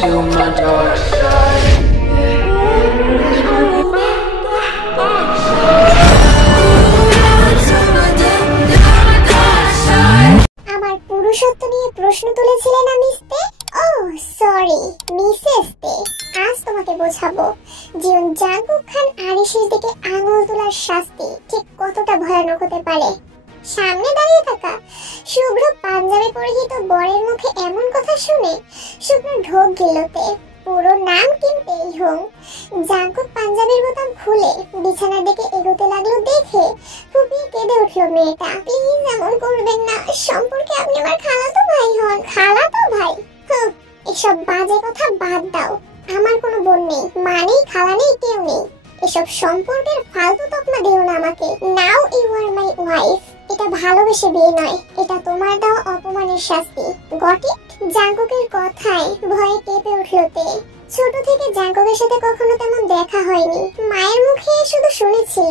to my dark side. আমার পুরুষত্ব নিয়ে প্রশ্ন তুলেছিলেন না মিস্তে? ও সরি মিসেস তে। আজ তোমাকে বোঝাবো জীবন জাঙ্কুক খান আরিশের দিকে আঙুল তোলার শাস্তি ঠিক কতটা ভয়ানক হতে পারে। সামনে দাঁড়িয়ে থাকা শুভ্র পাঞ্জাবি পরিহিত বরের মুখে এমন কথা শুনে শুভ্র ঢোক গিলতে। পুরো নাম কিম তেইহং। জাঙ্কুক পাঞ্জাবির বোতাম খুলে বিছানার দিকে এগোতে লাগলো দেখে ফুপিয়ে কেঁদে উঠলো মেয়েটা। প্লিজ এমন করবেন না, সম্পর্কে আপনি আমার খালাতো ভাই হন। খালাতো ভাই? এসব বাজে কথা বাদ দাও। আমার কোনো বোন নেই, মা নেই, খালা নেই, কেউ নেই। এসব সম্পর্কের ফালতু তকমা দিও না আমাকে। Now you are my wife. এটা ভালোবেসে বিয়ে নয়, এটা তোমার দেওয়া অপমানের শাস্তি। Got it? জাঙ্কুকের কথায় ভয়ে কেঁপে উঠলো তে। ছোট থেকে জাঙ্কুকের সাথে কখনো তেমন দেখা হয়নি, মায়ের মুখে শুধু শুনেছিল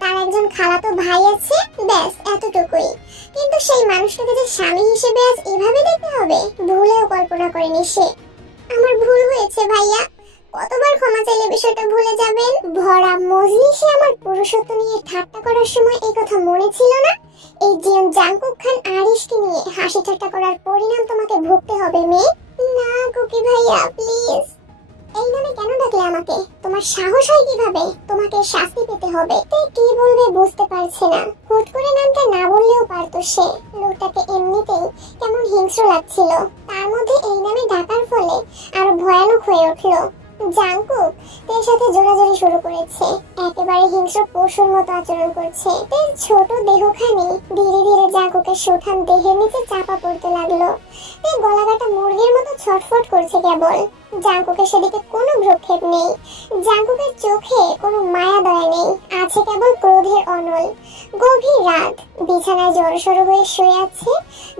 তার একজন খালাতো ভাই আছে, ব্যাস এতটুকুই। কিন্তু সেই মানুষটাকে যে স্বামী হিসেবে আজ এভাবে দেখতে হবে ভুলেও কল্পনা করেনি সে। আমার ভুল হয়েছে ভাইয়া, কতবার ক্ষমা চাইলে বিষয়টা ভুলে যাবেন? ভরা মজলিসে আমার পুরুষত্ব নিয়ে ঠাট্টা করার সময় এই কথা মনে ছিল না? এই জীবন জাঙ্কুক খান আরিশকে নিয়ে হাসি ঠাট্টা করার পরিণাম তোমাকে ভুগতে হবে মেয়ে। না কুকি ভাইয়া প্লিজ। এই নামে কেন ডাকলে আমাকে? তোমার সাহস হয় কিভাবে? তোমাকে শাস্তি পেতে হবে। তুই কি বলবে বুঝতে পারছে না। হুট করে নামটা না বললেও পারতো সে। লোকটাকে এমনিতেই কেমন হিংস্র লাগছিল, তার মধ্যে এই নামে ডাকার ফলে আরো ভয়ানক হয়ে উঠলো। জাঙ্কুক তের সাথে জোরাজোরি শুরু করেছে, একেবারে হিংস্র পশুর মতো আচরণ করছে। তের ছোট দেহখানি ধীরে ধীরে জাঙ্কুকের সুঠাম দেহের নিচে চাপা পড়তে লাগলো। তে গলাকাটা মুরগির মতো ছটফট করছে কেবল। জাঙ্কুকের সেদিকে কোনো ভ্রুক্ষেপ নেই, জাঙ্কুকের চোখে কোনো মায়া দয়া নেই, আছে কেবল ক্রোধের অনল। গভীর রাত, বিছানায় জড়সড় হয়ে শুয়ে আছে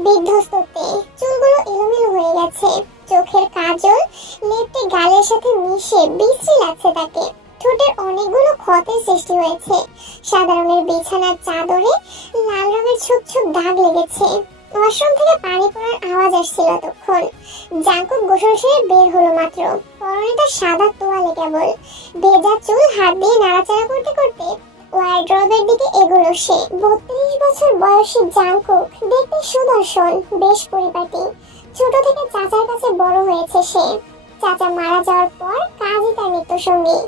বিধ্বস্ত তে। চুলগুলো এলোমেলো হয়ে গেছে, চোখের কাজল লেপটে গালের সাথে মিশে বিশ্রী লাগছে তাকে। ঠোঁটের অনেকগুলো ক্ষতের সৃষ্টি হয়েছে। সাদা রঙের বিছানার চাদরে লাল রঙের ছোপ ছোপ দাগ লেগেছে। ওয়াশরুম থেকে পানি পড়ার আওয়াজ আসছিল তখন। জাঙ্কুক গোসল সেরে বের হলো মাত্র, পরনে তার সাদা তোয়ালে কেবল। ভেজা চুল হাত দিয়ে নাড়াচাড়া করতে করতে ওয়ার্ড্রবের দিকে এগোলো সে। 32 বছর বয়সী জাঙ্কুক দেখতে সুদর্শন, বেশ পরিপাটি। ছোট থেকে চাচার কাছে বড় হয়েছে সে। চাচা মারা যাওয়ার পর কাজই তার নিত্য সঙ্গী।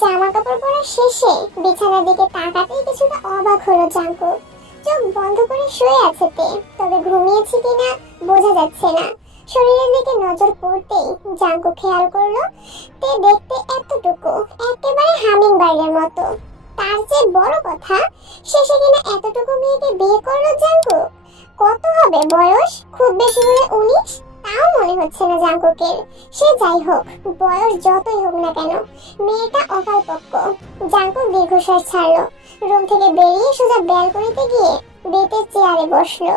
জামা কাপড় পরা শেষে বিছানার দিকে তাকাতেই কিছুটা অবাক হলো জাঙ্কুক। চোখ বন্ধ করে শুয়ে আছে তে, তবে ঘুমিয়েছে কিনা বোঝা যাচ্ছে না। শরীরের দিকে নজর পড়তেই জাঙ্কুক খেয়াল করলো তে দেখতে এতটুকু, একেবারে হামিং বার্ডের মতো। তার যে বড় কথা, শেষে কিনা এতটুকু মেয়েকে বিয়ে করলো জাঙ্কুক। কত হবে বয়স? খুব বেশি হলে 19, তাও মনে হচ্ছে না জাঙ্কুকের। সে যাই হোক, বয়স যতই হোক না কেন, মেয়েটা অকালপক্ষ। জাঙ্কুক দীর্ঘশ্বাস ছাড়লো। রুম থেকে বেরিয়ে সোজা ব্যালকনিতে গিয়ে বেতের চেয়ারে বসলো।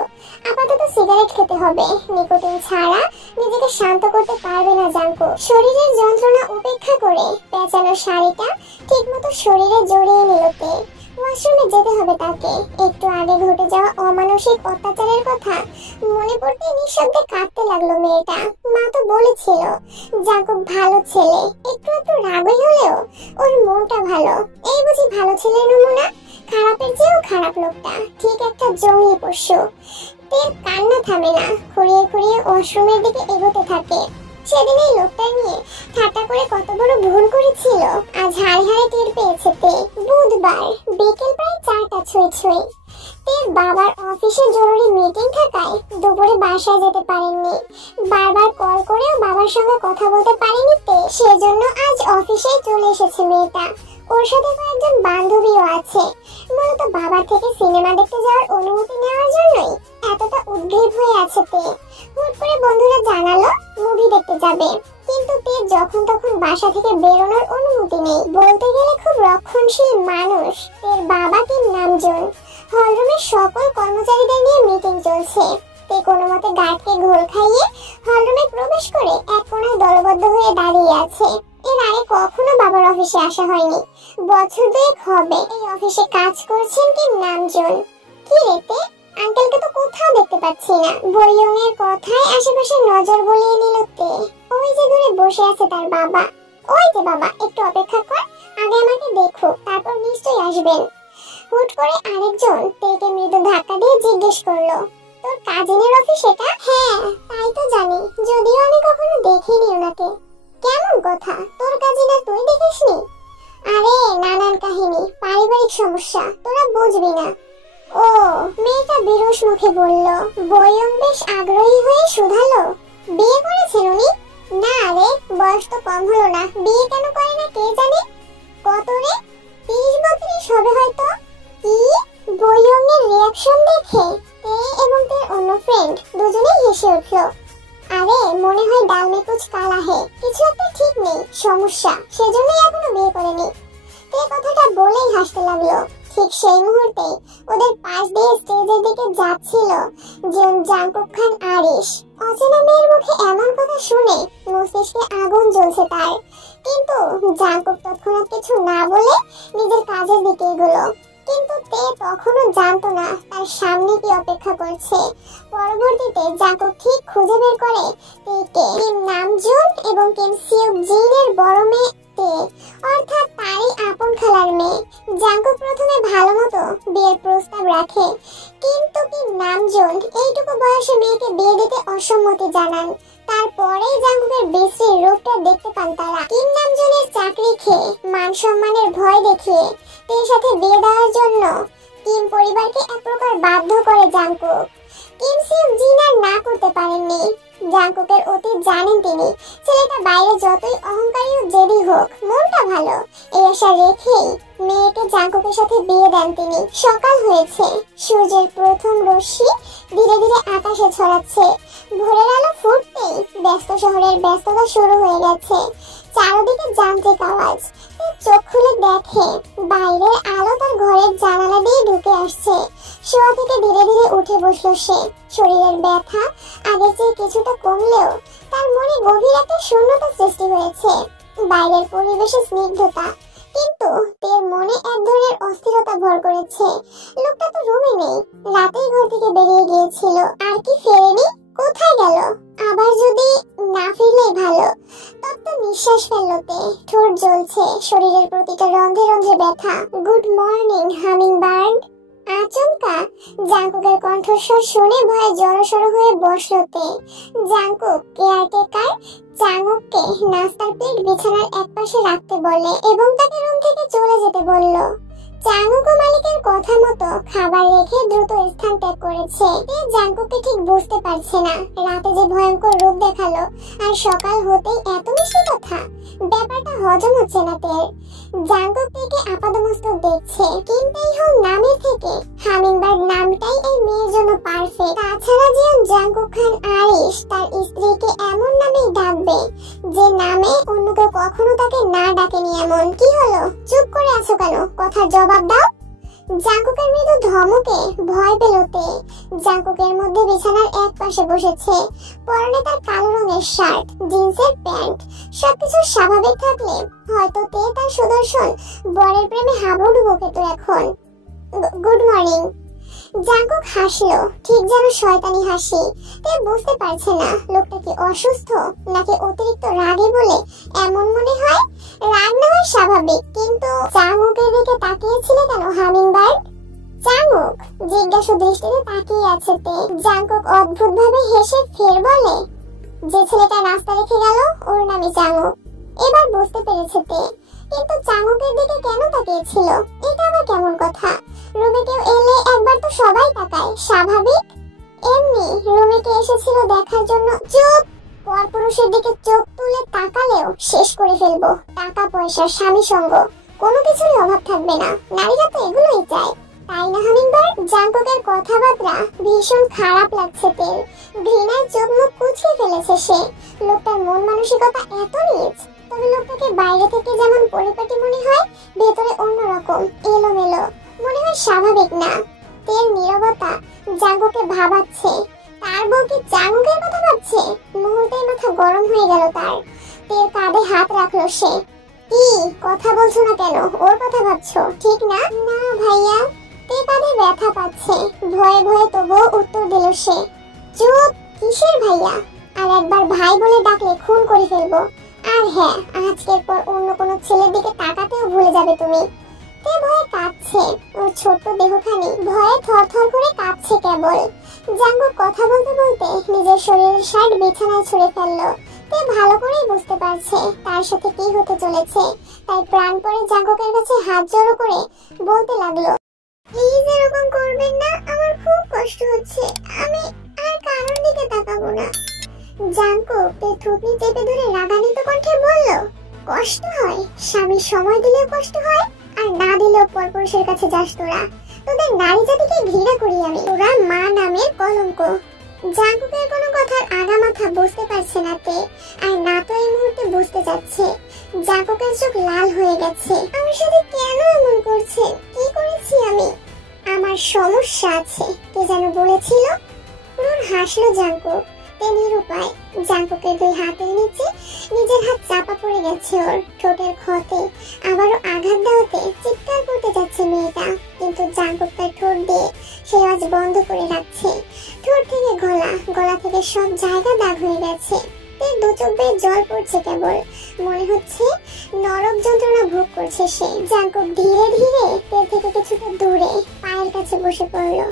আপাতত সিগারেট খেতে হবে, নিকোটিন ছাড়া নিজেকে শান্ত করতে পারবে না জাঙ্কুক। শরীরের যন্ত্রণা উপেক্ষা করে পেঁচানো শাড়িটা ঠিকমতো শরীরে জড়িয়ে নিলতে। ওয়াশরুমে যেতে হবে তাকে। একটু আগে ঘটে যাওয়া অমানসিক অত্যাচারের কথা মনে পড়তে নিঃশব্দে কাঁদতে লাগলো মেয়েটা। মা তো বলেছিল জাঙ্কুক ভালো ছেলে, একটু একটু রাগই হলেও ওর মনটা ভালো। এই বুঝি ভালো ছেলের নমুনা? খারাপের চেয়েও খারাপ লোকটা, ঠিক একটা জঙ্গলি পশু। তের কান্না থামে না, খুঁড়িয়ে খুঁড়িয়ে ওয়াশরুমের দিকে এগোতে থাকে। সেদিন এই লোকটা নিয়ে ঠাট্টা করে কত বড় ভুল করেছিল আজ হাড়ে হাড়ে টের পেয়েছে তে। বুধবার বিকেল প্রায় 4টা ছুঁই ছুঁই। তের বাবার অফিসে জরুরি মিটিং থাকায় দুপুরে বাসায় যেতে পারেননি। বারবার কল করেও বাবার সঙ্গে কথা বলতে পারেনি তে, সেজন্য আজ অফিসে চলে এসেছে মেয়েটা। ওর সাথে কয়েকজন বান্ধবীও আছে। মূলত বাবার থেকে সিনেমা দেখতে যাওয়ার অনুমতি নেওয়ার জন্যই এতটা উদ্গ্রীব হয়ে আছে তে। হুট করে বন্ধুরা জানালো মুভি দেখতে যাবে, কিন্তু তে যখন তখন বাসা থেকে বেরোনোর অনুমতি নেই। বলতে গেলে খুব রক্ষণশীল মানুষ তের বাবা কিম নামজুন। হলরুমের সকল কর্মচারীদের নিয়ে মিটিং চলছে। তে কোনো মতে গার্ডকে ঘোল খাইয়ে হলরুমে প্রবেশ করে এক কোণায় দলবদ্ধ হয়ে দাঁড়িয়ে আছে। এর আগে কখনো বাবার অফিসে আসা হয়নি। বছর 2 হবে এই অফিসে কাজ করছেন কিম নামজুন। কি রে তে, আঙ্কেলকে তো কোথাও দেখতে পাচ্ছি না। বয়ং এর কথায় আশেপাশে নজর বুলিয়ে নিল তে। ওই যে দূরে বসে আছে তার বাবা। ওই যে বাবা, একটু অপেক্ষা কর, আগে আমাকে দেখো, তারপর নিশ্চয়ই আসবেন। হুট করে আরেকজন তেকে মৃদু ধাক্কা দিয়ে জিজ্ঞেস করলো, তোর কাজিনের অফিস এটা? হ্যাঁ, তাই তো জানি, যদিও আমি কখনো দেখিনি ওনাকে। কেমন কথা, তোর কাজিন আর তুই দেখিসনি? আরে নানান কাহিনী, পারিবারিক সমস্যা, তোরা বুঝবি না। ও, মেয়েটা বিরস মুখে বলল। বয়ং বেশ আগ্রহী হয়ে শুধালো, বিয়ে করেছেন উনি? না রে, বয়স তো কম হলো না, বিয়ে কেন করে না কে জানে। কত রে? 30-32 হবে হয়তো। কি? বয়ং এর রিয়াকশন দেখে তে এবং তার অন্য ফ্রেন্ড দুজনেই হেসে উঠল। আরে মনে হয় ডাল মে কুছ কালা হে, কিছু একটা ঠিক নেই, সমস্যা, সেজন্যই এখনো বিয়ে করেনি। তে কথাটা বলেই হাসতে লাগলো। ঠিক সেই মুহূর্তে ওদের পাশ দিয়ে স্টেজের দিকে যাচ্ছিল জাংকুক খান আরিশ। অচেনা মেয়ের মুখে এমন কথা শুনে মস্তিষ্কে আগুন জ্বলছে তার, কিন্তু জাংকুক তৎক্ষণাৎ কিছু না বলে নিজের কাজের দিকে এগোলো। কিন্তু তে তখনও জানতো না তার সামনে কি অপেক্ষা করছে। পরবর্তীতে জাংকুক ঠিক খুঁজে বের করে তেকে, কিম নামজুন এবং কিম সিউক জিনের বড় মেয়ে তে, অর্থাৎ তারই আপন খালার মেয়ে। জাংকুক প্রথমে ভালোমতো বিয়ের প্রস্তাব রাখে, কিন্তু কিম নামজুন এইটুকু বয়সে মেয়েকে বিয়ে দিতে অসম্মতি জানান। তারপরেই জাংকুকের বিশ্রী রূপটা দেখতে পান তারা। কিম নামজুনের চাকরি খেয়ে, মান সম্মানের ভয় দেখিয়ে তের সাথে বিয়ে দেওয়ার জন্য কিম পরিবারকে এক প্রকার বাধ্য করে জাংকুক। কিম সিউক জিন আর না করতে পারেননি। জাংকুকের অতীত জানেন তিনি, ছেলেটা বাইরে যতই অহংকারী ও জেদি হোক, মনটা ভালো, এই আশা রেখেই মেয়েকে জাংকুকের সাথে বিয়ে দেন তিনি। সকাল হয়েছে, সূর্যের প্রথম রশ্মি ধীরে ধীরে আকাশে ছড়াচ্ছে। ভোরের আলো ফুটতেই ব্যস্ত শহরের ব্যস্ততা শুরু হয়ে গেছে। চারদিকে যান্ত্রিক আওয়াজ। চোখ খুলে দেখে বাইরের আলো তার ঘরের জানালা দিয়ে ঢুকে আসছে। শোয়া থেকে ধীরে ধীরে উঠে বসলো সে। শরীরের ব্যথা আগের চেয়ে কিছুটা কমলেও তার মনে গভীর একটা শূন্যতা সৃষ্টি হয়েছে। বাইরের পরিবেশে স্নিগ্ধতা, কিন্তু তার মনে এক ধরনের অস্থিরতা ভর করেছে। লোকটা তো রুমে নেই, রাতেই ঘর থেকে বেরিয়ে গিয়েছিল, আর কি ফেরেনি? কোথায় গেল? আবার যদি না ফিরলেই ভালো। তপ্ত নিঃশ্বাস ফেলতে ঠোঁট জ্বলছে, শরীরের প্রতিটা রন্ধ্রে রন্ধ্রে ব্যথা। Good morning humming bird. আচমকা জাংকুকের কণ্ঠস্বর শুনে ভয়ে জড়সড় হয়ে বসলতে। জাংকুক কেয়ারটেকার চাংউককে নাস্তার প্লেট বিছানার একপাশে রাখতে বলে এবং তাকে রুম থেকে চলে যেতে বলল। চাংউকও মালিকের কথা মতো খাবার রেখে দ্রুত স্থান ত্যাগ করেছে। জাংকুককে ঠিক বুঝতে পারছে না, রাতে যে ভয়ঙ্কর রূপ দেখালো আর সকাল হতেই এত মিষ্টি কথা, ব্যাপারটা হজম হচ্ছে না তের। জাংকুক থেকে আপাদমস্তক দেখছে, কিন্তু এই হোক নামের থেকে হামিংবার্ড নামটাই এই মেয়ের জন্য পারফেক্ট। তাছাড়া যে জাংকুক খান আরিশ তার স্ত্রীকে এমন নামেই ডাকবে যে নামে অন্য কেউ কখনো তাকে না ডাকেনি। এমন কি হলো? চুপ করে আছো কেন? কথার জবাব দাও। জাংকুকের মৃদু ধমকে ভয় পেল তে। জাংকুকের মধ্যে বিছানার এক পাশে বসেছে, পরনে তার কালো রঙের শার্ট, জিন্সের প্যান্ট। সবকিছু স্বাভাবিক থাকলে হয়তো তে তার সুদর্শন বরের প্রেমে হাবুডুবু খেত এখন। Good morning. জাংকুক হাসলো, ঠিক যেন শয়তানি হাসি। তে বুঝতে পারছে না লোকটা কি অসুস্থ নাকি অতিরিক্ত রাগে বলে এমন মনে হয়। রাগ না হয় স্বাভাবিক, কিন্তু চাংউকের দিকে তাকিয়েছিলে কেন হামিংবার্ড? চাংউক জিজ্ঞাসা দৃষ্টিতে তাকিয়ে আছে তে। জাংকুক অদ্ভুত ভাবে হেসে ফের বলে, যে ছেলেটা রাস্তা রেখে গেল ওর নামই চাংউক। এবার বুঝতে পেরেছে তে, কিন্তু চাংউকের দিকে কেন তাকিয়েছিল? এটা আবার কেমন কথা? রুমে কেউ এলে একবার তো সবাই তাকায়, স্বাভাবিক। এমনি রুমে কে এসেছিল দেখার জন্য। চুপ! পরপুরুষের দিকে চোখ তুলে তাকালেও শেষ করে ফেলবো। টাকা পয়সা, স্বামী সঙ্গ, কোনো কিছুরই অভাব থাকবে না। নারীরা তো এগুলোই চায়, তাই না হামিংবার্ড? জাংকুকের কথাবার্তা ভীষণ খারাপ লাগছে তের। ঘৃণায় চোখ মুখ কুঁচকে ফেলেছে সে। লোকটার মন মানসিকতা এত নিচ। তবে লোকটাকে বাইরে থেকে যেমন পরিপাটি মনে হয়, ভেতরে অন্যরকম এলোমেলো মনে হয়, স্বাভাবিক না। তের নীরবতা জাংকুককে ভাবাচ্ছে। তার বউ কি চাংউকের কথা ভাবছে? মুহূর্তেই মাথা গরম হয়ে গেল তার। তের কাঁধে হাত রাখলো সে। কি কথা বলছো না কেন? ওর কথা ভাবছো, ঠিক না? না ভাইয়া। তে কাঁধে ব্যথা পাচ্ছে। ভয়ে ভয়ে তবুও উত্তর দিল সে, চুপ, কিসের ভাইয়া? আর একবার ভাই বলে ডাকলে খুন করে ফেলবো। আর হ্যাঁ, আজকের পর অন্য কোনো ছেলের দিকে তাকাতেও ভুলে যাবে তুমি। তে ভয়ে কাঁপছে, ওর ছোট্ট দেহখানি ভয়ে থরথর করে কাঁপছে কেবল। জাঙ্কুক কথা বলতে বলতে নিজের শরীরের শার্ট বিছানায় ছুঁড়ে ফেললো। তে ভালো করেই বুঝতে পারছে তার সাথে কি হতে চলেছে, তাই প্রাণ পড়ে জাঙ্কুকের কাছে হাত জড়ো করে বলতে লাগলো, প্লিজ এরকম করবেন না, আমার খুব কষ্ট হচ্ছে, আমি আর কারোর দিকে তাকাবো না। জাঙ্কুক তে থুতনি চেপে ধরে রাগান্বিত কণ্ঠে বলল, কষ্ট হয়? স্বামী সময় দিলেও কষ্ট হয়, আর না দিলেও পরপুরুষের কাছে যাস তোরা। তোদের নারী জাতিকে ঘৃণা করি আমি, তোরা মা নামের কলঙ্ক। জাঙ্কুকের কোনো কথার আগা মাথা বুঝতে পারছে না তে, আর না তো এই মুহূর্তে বুঝতে যাচ্ছে। জাঙ্কুকের চোখ লাল হয়ে গেছে। আমার সাথে কেন এমন করছে? কি করেছি আমি? আমার সমস্যা আছে, কে যেন বলেছিল। পুরন হাসলো জাঙ্কুক। তে নিরুপায়। জাঙ্কুকের দুই হাতের নিচে নিজের হাত চাপা পড়ে গেছে ওর ঠোঁটের ক্ষতে। আবারও আঘাত দেওয়াতে চিৎকার করতে যাচ্ছে মেয়েটা, কিন্তু জাঙ্কুক তার ঠোঁট দিয়ে সে আজ বন্ধ করে রাখছে। ঠোঁট থেকে গলা, গলা থেকে সব জায়গা দাগ হয়ে গেছে। তে দু চোখ বেয়ে জল পড়ছে কেবল, মনে হচ্ছে নরক যন্ত্রণা ভোগ করছে সে। জাঙ্কুক ধীরে ধীরে তে থেকে কিছুটা দূরে পায়ের কাছে বসে পড়লো।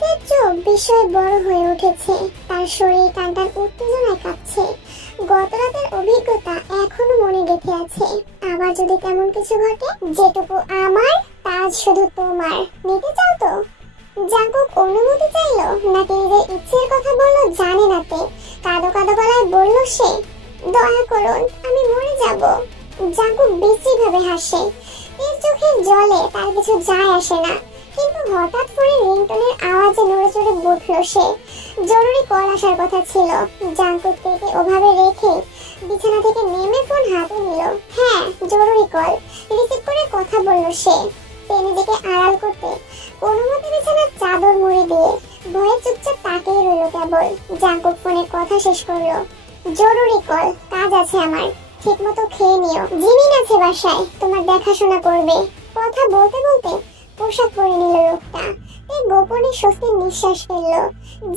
তের চোখ বিস্ময়ে বড় হয়ে উঠেছে, তার শরীর টান টান উত্তেজনায় কাঁপছে। গত রাতের অভিজ্ঞতা এখনো মনে গেঁথে আছে। আবার যদি তেমন কিছু ঘটে, যেটুকু আমার তা শুধু তোমার, নিতে চাও তো? জাঙ্কুক অনুমতি চাইলো নাকি নিজের ইচ্ছের কথা বললো জানে না তে। কাঁদো কাঁদো গলায় বলল সে, দয়া করুন, আমি মরে যাব। জাঙ্কুক বিশ্রীভাবে হাসে। এর চোখের জলে তার কিছু যায় আসে না, কিন্তু হঠাৎ করে রিংটনের আওয়াজে নড়ে চড়ে উঠলো সে। জরুরি কল আসার কথা ছিল। জাঙ্কুক থেকে ওভাবে রেখে বিছানা থেকে নেমে ফোন হাতে নিল। হ্যাঁ, জরুরি কল। রিসিভ করে কথা বলল সে। নিজেকে আড়াল করতে কোনো মতে বিছানার চাদর মুড়ি দিয়ে ভয়ে চুপচাপ তাকিয়ে রইল কেবল। জাঙ্কুক ফোনের কথা শেষ করলো। জরুরি কল, কাজ আছে আমার, ঠিক মতো খেয়ে নিও। জিমিন আছে বাসায়, তোমার দেখাশোনা করবে। কথা বলতে বলতে পোশাক পরে নিল লোকটা। গোপনে স্বস্তির নিঃশ্বাস ফেললো।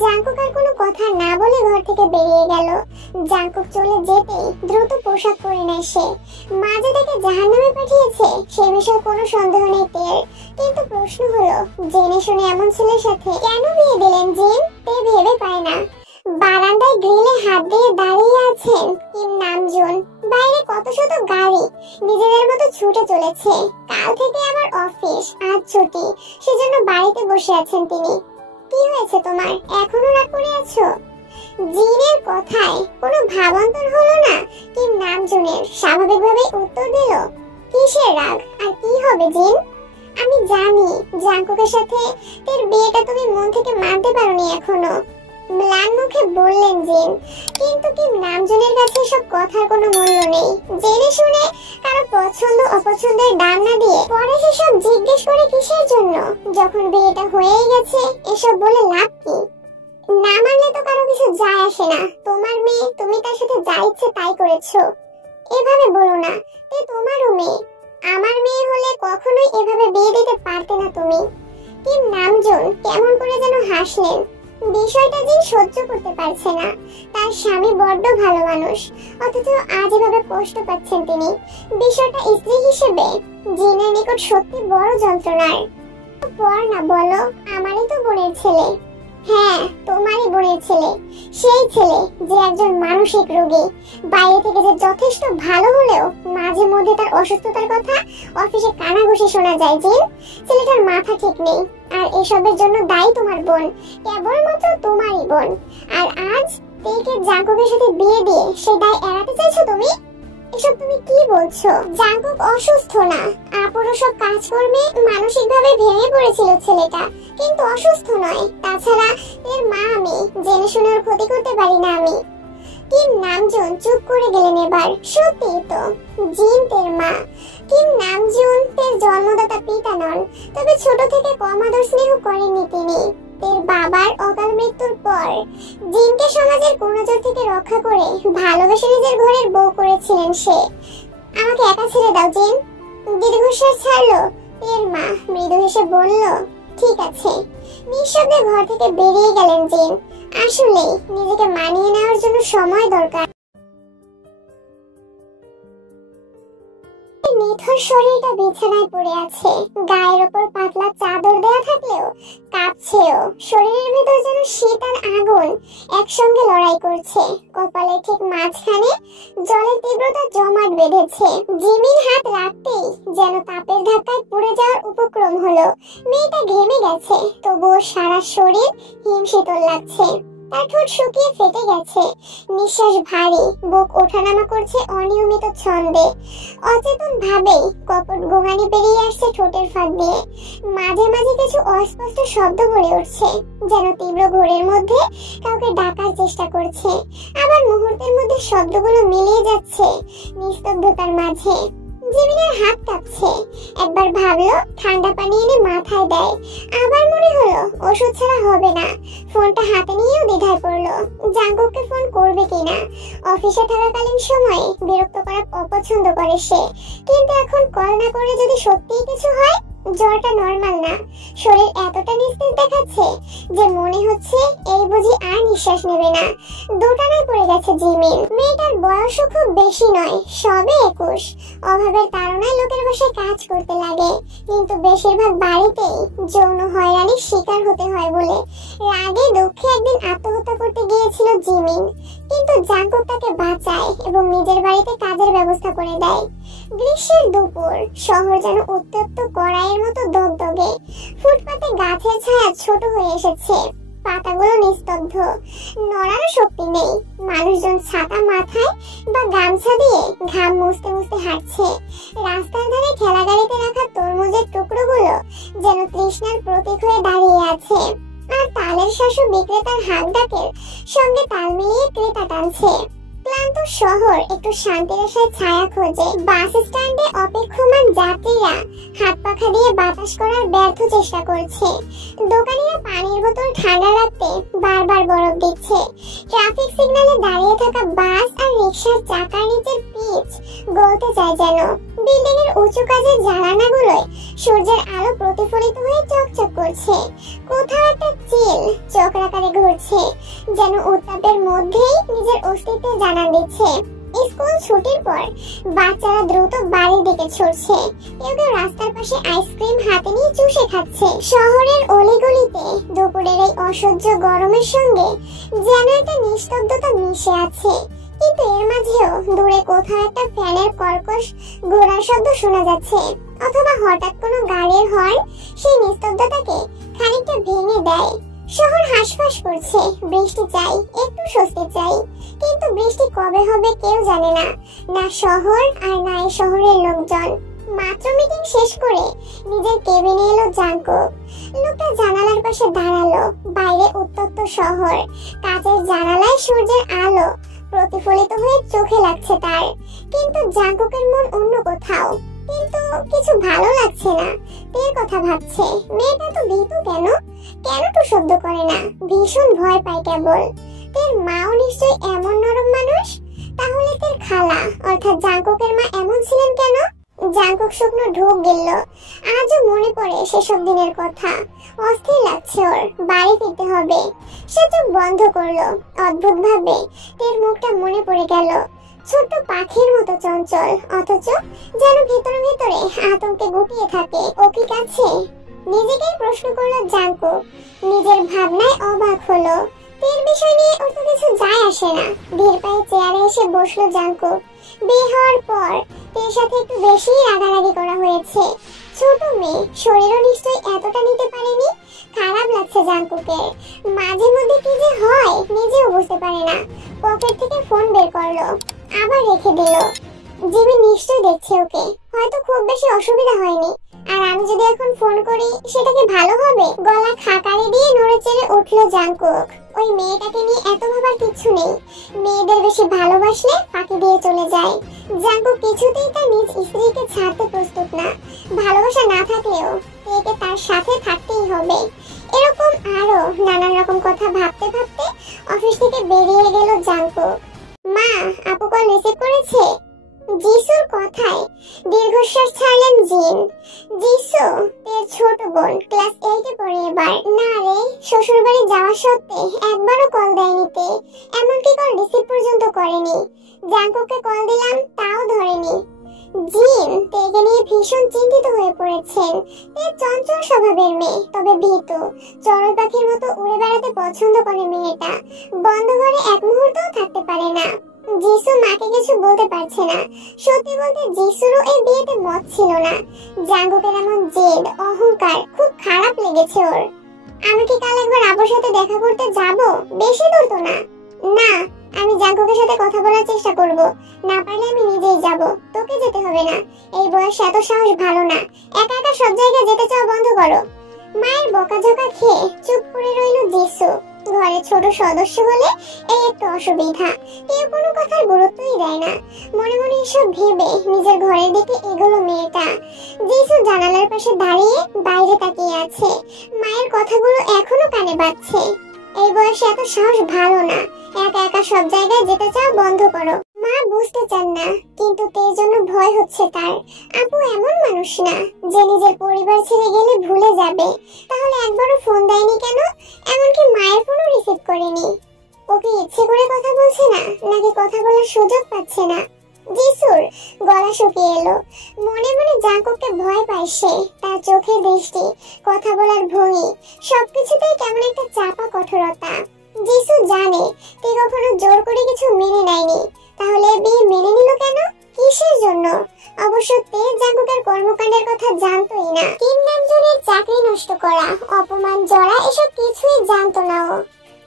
জাঙ্কুক আর কোনো কথা না বলে ঘর থেকে বেরিয়ে গেল। জাঙ্কুক চলে যেতেই দ্রুত পোশাক পরে নেয় সে। মাঝে থেকে জাহান্নামে পাঠিয়েছে সে বিষয়ে কোনো সন্দেহ নেই তের, কিন্তু প্রশ্ন হলো জেনে শুনে এমন ছেলের সাথে কেন বিয়ে দিলেন জিন? তে ভেবে পায় না। বারান্দায় গ্রিলে হাত দিয়ে দাঁড়িয়ে আছেন কিম নামজুন। বাইরে কত শত গাড়ি নিজেদের মতো ছুটে চলেছে। কাল থেকে আবার অফিস, আজ ছুটি, সেজন্য বাড়িতে বসে আছেন তিনি। কি হয়েছে তোমার, এখনো রাগ করে আছো? জিনের কথায় কোনো ভাবান্তর হলো না কিম নামজুনের। স্বাভাবিকভাবে উত্তর দিল, কিসের রাগ, আর কি হবে জিন? আমি জানি জাঙ্কুকের সাথে তের বিয়েটা তুমি মন থেকে মানতে পারোনি এখনো, ম্লান মুখে বললেন জিন। কিন্তু কিম নামজুনের কাছে সব কথার কোনো মূল্য নেই। জেনে শুনে কারো পছন্দ অপছন্দের দাম না দিয়ে পরে সেসব জিজ্ঞেস করে কিসের জন্য, যখন বিয়েটা হয়েই গেছে এসব বলে লাভ কি? না মানলে তো কারো কিছু যায় আসে না। তোমার মেয়ে, তুমি তার সাথে যা ইচ্ছে তাই করেছো। এভাবে বলো না, তে তোমারও মেয়ে। আমার মেয়ে হলে কখনোই এভাবে বিয়ে দিতে পারতে না তুমি। কিম নামজুন কেমন করে যেন হাসলেন। বিষয়টা জিন সহ্য করতে পারছে না। তার স্বামী বড্ড ভালো মানুষ, অথচ আজ এভাবে কষ্ট পাচ্ছেন তিনি। বিষয়টা স্ত্রী হিসেবে জিনের নিকট সত্যি বড় যন্ত্রণার। পর না বলো, আমারই তো বোনের ছেলে। হ্যাঁ, তোমারই বোনের ছেলে। সেই ছেলে যে একজন মানসিক রোগী। বাইরে থেকে যে যথেষ্ট ভালো হলেও মাঝে মধ্যে তার অসুস্থতার কথা অফিসে কানাঘুষি শোনা যায়। জিন, ছেলেটার মাথা ঠিক নেই, আর এসবের জন্য দায়ী তোমার বোন, কেবলমাত্র তোমারই বোন। আর আজ তেকে জাঙ্কুকের সাথে বিয়ে দিয়ে সেই দায় এড়াতে চাইছো তুমি? এসব তুমি কি বলছো? জাঙ্কুক অসুস্থ না, আপুরও সব কাজকর্মে মানসিকভাবে ভেঙে পড়েছিল ছেলেটা, কিন্তু অসুস্থ নয়। তাছাড়া এর মা আমি, জেনে শুনে ওর ক্ষতি করতে পারি না আমি। কিম নামজুন চুপ করে গেলেন এবার। সত্যি তো, জিন তের মা। কিম নামজুন তের জন্মদাতা পিতা নন, তবে ছোট থেকে কম আদর স্নেহ করেননি তিনি। তের বাবার অকাল মৃত্যুর পর জিনকে সমাজের কুনজর থেকে রক্ষা করে ভালোবেসে নিজের ঘরের বউ করেছিলেন সে। আমাকে একা ছেড়ে দাও জিন। দীর্ঘশ্বাস ছাড়লো তের মা, মৃদু হেসে বলল, ঠিক আছে। নিঃশব্দে ঘর থেকে বেরিয়ে গেলেন জিন। আসলে নিজেকে মানিয়ে নেওয়ার জন্য সময় দরকার। নিথর শরীরটা বিছানায় পড়ে আছে, গায়ের ওপর পাতলা চাদর দেয়া থাকলেও কাঁপছেও। শরীরের ভেতর যেন শীত আর আগুন একসঙ্গে লড়াই করছে। কপালে ঠিক মাঝখানে জলের তীব্রতা জমাট বেঁধেছে। জিমিন হাত রাখতেই যেন তাপের ধাক্কায় পুড়ে যাওয়ার উপক্রম হলো। মেয়েটা ঘেমে গেছে, তবুও সারা শরীর হিমশীতল লাগছে। তার ঠোঁট শুকিয়ে ফেটে গেছে, নিঃশ্বাস ভারী, বুক ওঠানামা করছে অনিয়মিত ছন্দে। অচেতন ভাবেই কপট গোঙানি বেরিয়ে আসছে ঠোঁটের ফাঁক দিয়ে। মাঝে মাঝে কিছু অস্পষ্ট শব্দ বলে উঠছে, যেন তীব্র ঘোরের মধ্যে কাউকে ডাকার চেষ্টা করছে। আবার মুহূর্তের মধ্যে শব্দগুলো মিলিয়ে যাচ্ছে নিস্তব্ধতার মাঝে। জিমিনের হাত কাঁপছে। একবার ভাবলো ঠান্ডা পানি এনে মাথায় দেয়, আবার মনে হলো ওষুধ ছাড়া হবে না। ফোনটা হাতে নিয়েও দ্বিধায় পড়লো, জাঙ্কুককে ফোন করবে কিনা। অফিসে থাকাকালীন সময়ে বিরক্ত করা অপছন্দ করে সে, কিন্তু এখন কল না করে যদি সত্যিই কিছু হয়। জ্বরটা নরমাল না, শরীর এতটা নিস্তেজ দেখাচ্ছে যে মনে হচ্ছে এই বুঝি আর নিঃশ্বাস নেবে না। দোটানায় পড়ে গেছে জিমিন। মেয়েটার বয়সও খুব বেশি নয়, সবে 21। অভাবের তাড়নায় লোকের বাসায় কাজ করতে লাগে, কিন্তু বেশিরভাগ বাড়িতেই যৌন হয়রানির শিকার হতে হয় বলে রাগে দুঃখে একদিন আত্মহত্যা করতে গিয়েছিল জিমিন। কিন্তু জাঙ্কুক তাকে বাঁচায় এবং নিজের বাড়িতে কাজের ব্যবস্থা করে দেয়। গ্রীষ্মের দুপুর, শহর যেন উত্তপ্ত কড়াইয়ের মতো দগদগে। ফুটপাতে গাছের ছায়া ছোট হয়ে এসেছে, পাতাগুলো নিস্তব্ধ, নড়ারও শক্তি নেই। মানুষজন ছাতা মাথায় বা গামছা দিয়ে ঘাম মুছতে মুছতে হাঁটছে। রাস্তার ধারে ঠেলা গাড়িতে রাখা তরমুজের টুকরোগুলো যেন তৃষ্ণার প্রতীক হয়ে দাঁড়িয়ে আছে। আর তালের শাসু বিক্রেতার হাঁক ডাকের সঙ্গে তাল মিলিয়ে ক্রেতা টানছে। ক্লান্ত শহর একটু শান্তির আশায় ছায়া খোঁজে। বাস স্ট্যান্ডে অপেক্ষমান যাত্রীরা হাত পাখা দিয়ে বাতাস করার ব্যর্থ চেষ্টা করছে। দোকানিরা পানির বোতল ঠান্ডা রাখতে বারবার বরফ দিচ্ছে। ট্রাফিক সিগন্যালে দাঁড়িয়ে থাকা বাস আর রিকশার চাকার নিচের পিচ গলতে চায় যেন। বিল্ডিং এর উঁচু কাজের জানালাগুলোয় সূর্যের আলো প্রতিফলিত হয়ে চকচক করছে। কোথাও একটা চিল চক্রাকারে ঘুরছে, যেন উত্তাপের মধ্যেই নিজের অস্তিত্বের জানান দিচ্ছে। স্কুল ছুটির পর বাচ্চারা দ্রুত বাড়ির দিকে ছুটছে। কেউ কেউ রাস্তার পাশে আইসক্রিম হাতে নিয়ে চুষে খাচ্ছে। শহরের অলিগলিতে দুপুরের এই অসহ্য গরমের সঙ্গে যেন একটা নিস্তব্ধতা মিশে আছে। কিন্তু এর মাঝেও দূরে কোথাও একটা ফ্যানের কর্কশ ঘোড়ার শব্দ শোনা যাচ্ছে, অথবা হঠাৎ কোনো গাড়ির হর্ন সেই নিস্তব্ধতাকে খানিকটা ভেঙে দেয়। শহর হাঁসফাঁস করছে, বৃষ্টি চাই, একটু স্বস্তি চাই, কিন্তু বৃষ্টি কবে হবে কেউ জানে না, না শহর আর না এই শহরের লোকজন। মাত্র মিটিং শেষ করে নিজের কেবিনে এলো জাঙ্কুক। লোকটা জানালার পাশে দাঁড়ালো। বাইরে উত্তপ্ত শহর, কাঁচের জানালায় সূর্যের আলো প্রতিফলিত হয়ে চোখে লাগছে তার। কিন্তু জাঙ্কুকের মন অন্য কোথাও। কিন্তু কিছু ভালো লাগছে না। তের কথা ভাবছে, মেয়েটা তো ভীতু কেন? কেন তো শব্দ করে না? ভীষণ ভয় পায় কেবল। তের মাও নিশ্চয়ই এমন নরম মানুষ। তাহলে তের খালা অর্থাৎ জাঙ্কুকের মা এমন ছিলেন কেন? জাঙ্কুক শুকনো ঢোক গেল। আজও মনে পড়ে সেসব দিনের কথা। অস্থির লাগছে ওর, বাড়ি ফিরতে হবে। সে চোখ বন্ধ করলো। অদ্ভুত ভাবে তের মুখটা মনে পড়ে গেল, ছোট্ট পাখির মতো চঞ্চল, অথচ যেন ভেতরে ভেতরে আতঙ্কে গুটিয়ে থাকে। ও কি কাছে? নিজেকেই প্রশ্ন করলো জাঙ্কুক। নিজের ভাবনায় অবাক হলো। তের বিষয় নিয়ে ওর তো কিছু যায় আসে না। ধীর পায়ে চেয়ারে এসে বসলো জাঙ্কুক। বিয়ে হওয়ার পর তের সাথে একটু বেশি রাগারাগি করা হয়েছে। ছোট মেয়ে, শরীরও নিশ্চয়ই এতটা নিতে পারেনি। খারাপ লাগছে জাঙ্কুকের। মাঝে মধ্যে কি যে হয় নিজেও বুঝতে পারে না। পকেট থেকে ফোন বের করলো, আবার রেখে দিল। জিমি নিশ্চয়ই দেখছে ওকে, হয়তো খুব বেশি অসুবিধা হয়নি। আর আমি যদি এখন ফোন করি সেটা কি ভালো হবে? গলা খাকারি দিয়ে নড়ে চেড়ে উঠলো জাঙ্কুক। ওই মেয়েটাকে নিয়ে এত ভাবার কিছু নেই। মেয়েদের বেশি ভালোবাসলে ফাঁকি দিয়ে চলে যায়। জাঙ্কুক কিছুতেই তার নিজ স্ত্রীকে ছাড়তে প্রস্তুত না। ভালোবাসা না থাকলেও একে তার সাথে থাকতেই হবে। এরকম আরো নানান রকম কথা ভাবতে ভাবতে অফিস থেকে বেরিয়ে গেল জাঙ্কুক। মা, আপু কল রিসিভ করেছে? জিসুর কথায় দীর্ঘশ্বাস ছাড়লেন জিন। জিসু এর ছোট বোন ক্লাস 8 এ পড়ে এবার। না রে, শ্বশুর বাড়ি যাওয়া সত্ত্বে একবারও কল দেয়নি তে, এমনকি কল রিসিভ পর্যন্ত করেনি। জাঙ্কুককে কল দিলাম তাও ধরেনি। জিন তেকে নিয়ে ভীষণ চিন্তিত হয়ে পড়েছেন। তে চঞ্চল স্বভাবের মেয়ে, তবে ভীতু। চড়ুই পাখির মতো উড়ে বেড়াতে পছন্দ করে মেয়েটা। বন্ধ ঘরে এক মুহূর্তও থাকতে পারে না। জিসু মাকে কিছু বলতে পারছে না। সত্যি বলতে জিসুরও এই বিয়েতে মত ছিল না। জাঙ্কুকের এমন জেদ, অহংকার খুব খারাপ লেগেছে ওর। আমি কি কাল একবার আবুর সাথে দেখা করতে যাব? বেশি দূর তো না। না, আমি জাঙ্কুকের সাথে কথা বলার চেষ্টা করব। না পারলে আমি নিজেই যাব, তোকে যেতে হবে না। এই বয়সে এত সাহস ভালো না। একা একা সব জায়গায় যেতে চাও বন্ধ করো। মায়ের বকাঝকা খেয়ে চুপ করে রইল জিসু। ঘরে ছোট সদস্য হলে এই একটু অসুবিধা, কেউ কোনো কথার গুরুত্বই দেয় না। মনে মনে এসব ভেবে নিজের ঘরের দিকে এগোলো মেয়েটা। জিসু জানালার পাশে দাঁড়িয়ে বাইরে তাকিয়ে আছে। মায়ের কথাগুলো এখনো কানে বাজছে। এই বয়সে এত সাহস ভালো না। একা একা সব জায়গায় যেতে চাও বন্ধ করো। মা বুঝতে চান না, কিন্তু তের জন্য ভয় হচ্ছে তার। আপু এমন মানুষ না যে নিজের পরিবার ছেড়ে গেলে ভুলে যাবে। তাহলে একবারও ফোন দেয়নি কেন? এমনকি মায়ের ফোনও রিসিভ করেনি। ওকে ইচ্ছে করে কথা বলছে না, নাকি কথা বলার সুযোগ পাচ্ছে না? জিসুর গলা শুকিয়ে এলো। মনে মনে জাঙ্কুককে ভয় পায় সে। তার চোখের দৃষ্টি, কথা বলার ভঙ্গি, সবকিছুতেই কেমন একটা চাপা কঠোরতা। জিসু জানে তে কখনো জোর করে কিছু মেনে নেয়নি। তাহলে বিয়ে মেনে নিল কেন? কিসের জন্য? অবশ্য তে জাঙ্কুকের কর্মকাণ্ডের কথা জানতোই না। 3 জনের চাকরি নষ্ট করা, অপমান জড়া, এসব কিছুই জানতো না ও।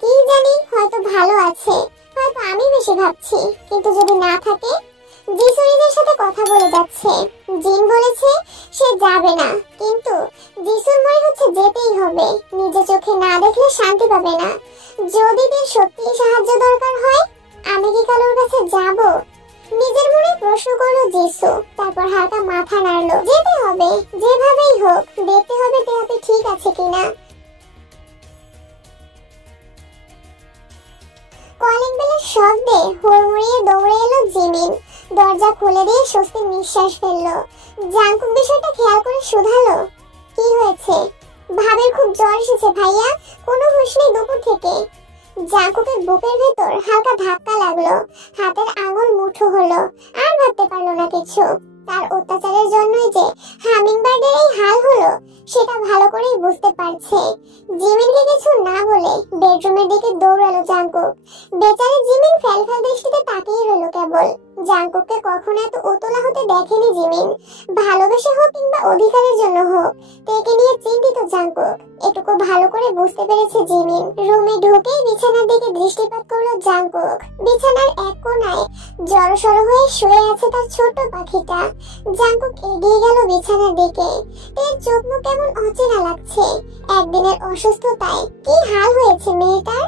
কি জানি, হয়তো ভালো আছে, হয়তো আমি বেশি ভাবছি। কিন্তু যদি না থাকে? জিসু নিজের সাথে কথা বলে যাচ্ছে। জিন বলেছে সে যাবে না, কিন্তু জিসুর মনে হচ্ছে যেতেই হবে। নিজে চোখে না দেখলে শান্তি পাবে না। যদি তার সত্যি সাহায্য দরকার হয়, আমি কি কালোর কাছে যাব? নিজের মনে প্রশ্ন করলো জিসু। তারপর হালকা মাথা নাড়লো। যেতে হবে, যেভাবেই হোক। দেখতে হবে দেহতে ঠিক আছে কিনা। কলিং বেলের শব্দে হুড়মুড়িয়ে দৌড়ে এলো জিমিন। দরজা খুলে দিয়ে স্বস্তির নিঃশ্বাস ফেললো। জাঙ্কুক বিষয়টা খেয়াল করে শুধালো, কি হয়েছে? ভাবের খুব জ্বর এসেছে ভাইয়া, কোনো হুঁশ নেই দুপুর থেকে। জাঙ্কুকের বুকের ভেতর হালকা ধাক্কা লাগলো। হাতের আঙুল মুঠো হলো। আর ভাবতে পারলো না কিছু। তার অত্যাচারের জন্যই যে হামিংবার্ডের এই হাল হলো, সেটা ভালো করেই বুঝতে পারছে। জিমিনকে কিছু না বলে বেডরুমের দিকে দৌড়ালো জাঙ্কুক। বেচারি জিমিন ফ্যালফ্যাল দৃষ্টিতে তাকিয়ে রইল কেবল। জাঙ্কুককে কখনো এত উতলা হতে দেখেনি জিমিন। ভালোবেসে হোক কিংবা অধিকারের জন্য হোক, তেকে নিয়ে চিন্তিত জাঙ্কুক। এটুকু ভালো করে বুঝতে পেরেছে জিমিন। রুমে ঢুকেই বিছানার দিকে দৃষ্টিপাত করলো জাঙ্কুক। বিছানার এক কোণায় জড়সড় হয়ে শুয়ে আছে তার ছোট পাখিটা। জাঙ্কুক এগিয়ে গেল বিছানার দিকে। তের চোখ মুখ কেমন অচেনা লাগছে। একদিনের অসুস্থতায় কি হাল হয়েছে মেয়েটার।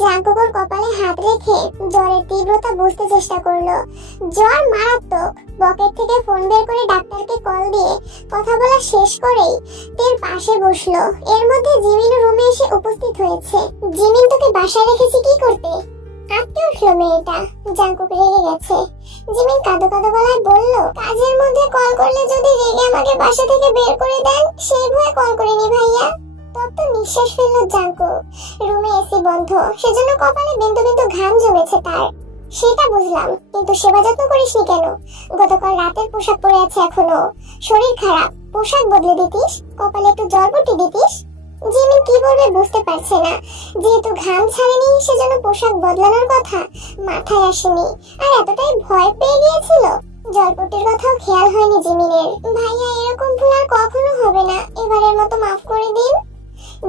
জাঙ্কুকের কপালে হাত রেখে জ্বরের তীব্রতা বুঝতে চেষ্টা করলো। জ্বর মারাত্মক। পকেট থেকে ফোন বের করে ডাক্তারকে কল দিয়ে কথা বলা শেষ করেই তের পাশে বসলো। এর মধ্যে জিমিনও রুমে এসে উপস্থিত হয়েছে। জিমিন, তোকে বাসায় রেখেছি কি করতে? কাঁদতে উঠলো মেয়েটা। জাঙ্কুক রেগে গেছে। জিমিন কাঁদো কাঁদো গলায় বলল, কাজের মধ্যে কল করলে যদি রেগে আমাকে বাসা থেকে বের করে দেন, সেই ভয়ে কল করিনি ভাইয়া। তপ্ত নিঃশ্বাস ফেললো জাঙ্কুক। রুমে এসি বন্ধ, সেজন্য কপালে বিন্দু বিন্দু ঘাম জমেছে তার। সেটা বুঝলাম, কিন্তু সেবা যত্ন করিসনি কেন? গতকাল রাতের পোশাক পরে আছে এখনো। শরীর খারাপ, পোশাক বদলে দিতিস, কপালে একটু জলপট্টি দিতিস। জিমিন কি বলবে বুঝতে পারছে না। যেহেতু ঘাম ছাড়েনি, সেজন্য পোশাক বদলানোর কথা মাথায় আসেনি। আর এতটাই ভয় পেয়ে গিয়েছিল, জলপট্টির কথাও খেয়াল হয়নি জিমিনের। ভাইয়া, এরকম ভুল আর কখনো হবে না, এবারের মতো মাফ করে দিন।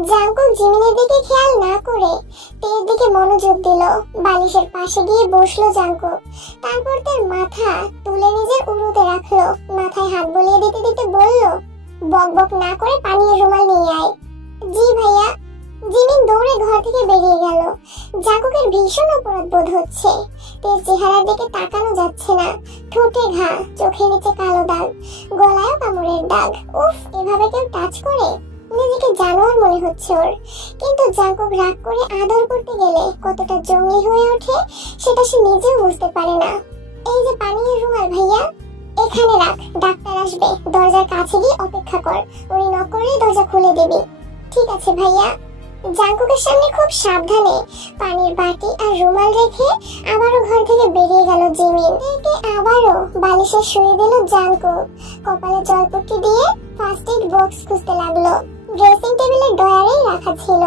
জাঙ্কুক জিমিনের দিকে খেয়াল না করে তের দিকে মনোযোগ দিল। বালিশের পাশে গিয়ে বসলো জাঙ্কুক। তারপর তার মাথা তুলে নিজের উরুতে রাখলো। মাথায় হাত বুলিয়ে দিতে দিতে বলল, বক বক না করে পানির রুমাল নিয়ে আয়। জি ভাইয়া। জিমিন দৌড়ে ঘর থেকে বেরিয়ে গেল। জাঙ্কুকের ভীষণ অপরাধ বোধ হচ্ছে। তের চেহারার দিকে তাকানো যাচ্ছে না। ঠোঁটে ঘা, চোখের নিচে কালো দাগ, গলায়ও কামড়ের দাগ। উফ, এভাবে কেউ টাচ করে? নিজেকে জানোয়ার মনে হচ্ছে ওর। কিন্তু জাঙ্কুক রাগ করে আদর করতে গেলে কতটা জঙ্গলি হয়ে ওঠে, সেটা সে নিজেও বুঝতে পারে না। এই যে পানি আর রুমাল ভাইয়া, এখানে রাখ, ডাক্তার আসবে, দরজার কাছে গিয়ে অপেক্ষা কর, উনি নক করলেই দরজা খুলে দিবি। ঠিক আছে ভাইয়া। জাঙ্কুকের সামনে খুব সাবধানে পানির বাটি আর রুমাল রেখে আবারও ঘর থেকে বেরিয়ে গেল জিমিন। এতে আবারও বালিশে শুয়ে দিল জাঙ্কুক, কপালে জলপট্টি দিয়ে ফার্স্ট এড বক্স খুঁজতে লাগলো। ড্রেসিং টেবিলের ডয়ারেই রাখা ছিল।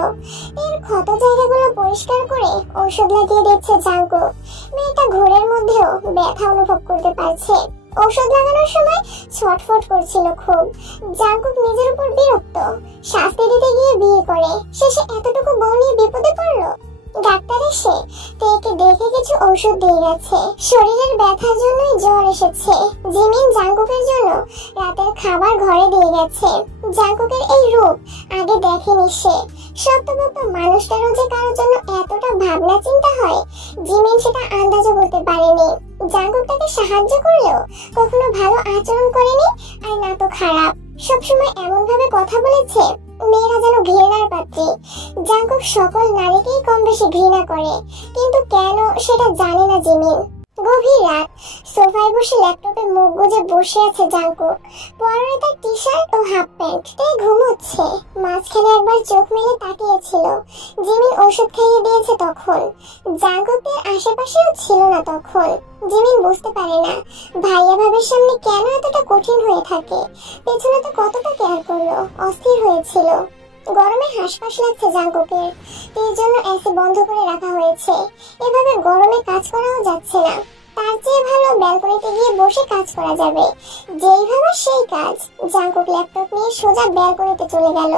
এর ক্ষত জায়গাগুলো পরিষ্কার করে ঔষধ লাগিয়ে দিচ্ছে জাঙ্কুক। মেয়েটা ঘোরের মধ্যেও ব্যথা অনুভব করতে পারছে। ঔষধ লাগানোর সময় ছটফট করছিল খুব। জাঙ্কুক নিজের উপর বিরক্ত। শাস্তি দিতে গিয়ে বিয়ে করে শেষে এতটুকু বউ নিয়ে বিপদে পড়লো। ডাক্তার এসে তেকে দেখে কিছু ঔষধ দিয়ে গেছে। শরীরের ব্যথার জন্যই জ্বর এসেছে। জিমিন জাঙ্কুকের জন্য রাতের খাবার ঘরে দিয়ে গেছে। জাঙ্কুকের এই রূপ আগে দেখেনি সে। শক্তপোক্ত মানুষটারও যে কারোর জন্য এতটা ভাবনা চিন্তা হয়, জিমিন সেটা আন্দাজও করতে পারেনি। জাঙ্কুক তাকে সাহায্য করলেও কখনো ভালো আচরণ করেনি, আর না তো খারাপ। সবসময় এমন ভাবে কথা বলেছে মেয়েরা যেন ঘৃণার পাত্রী। জাঙ্কুক সকল নারীকেই কম বেশি ঘৃণা করে, কিন্তু কেন সেটা জানে না জিমিন। গভীর রাত, সোফায় বসে ল্যাপটপে মুখ গুজে বসে আছে জাঙ্কুক। পরনে তার টি শার্ট ও হাফ প্যান্ট। তাই ঘুমোচ্ছে। মাঝখানে একবার চোখ মেলে তাকিয়েছিল। জিমিন ওষুধ খাইয়ে দিয়েছে তখন। জাঙ্কুকের আশেপাশেও ছিল না তখন। জিমিন বুঝতে পারে না ভাইয়া ভাবির সামনে কেন এতটা কঠিন হয়ে থাকে। পেছনে তো কতটা কেয়ার করলো, অস্থির হয়েছিল। গরমে হাঁসফাঁস লাগছে জাঙ্কুকের। এর জন্য এসি বন্ধ করে রাখা হয়েছে। এভাবে গরমে কাজ করাও যাচ্ছে না। তার চেয়ে ভালো ব্যালকনিতে গিয়ে বসে কাজ করা যাবে। যেই ভাবে সেই কাজ। জাঙ্কুক ল্যাপটপ নিয়ে সোজা ব্যালকনিতে চলে গেল।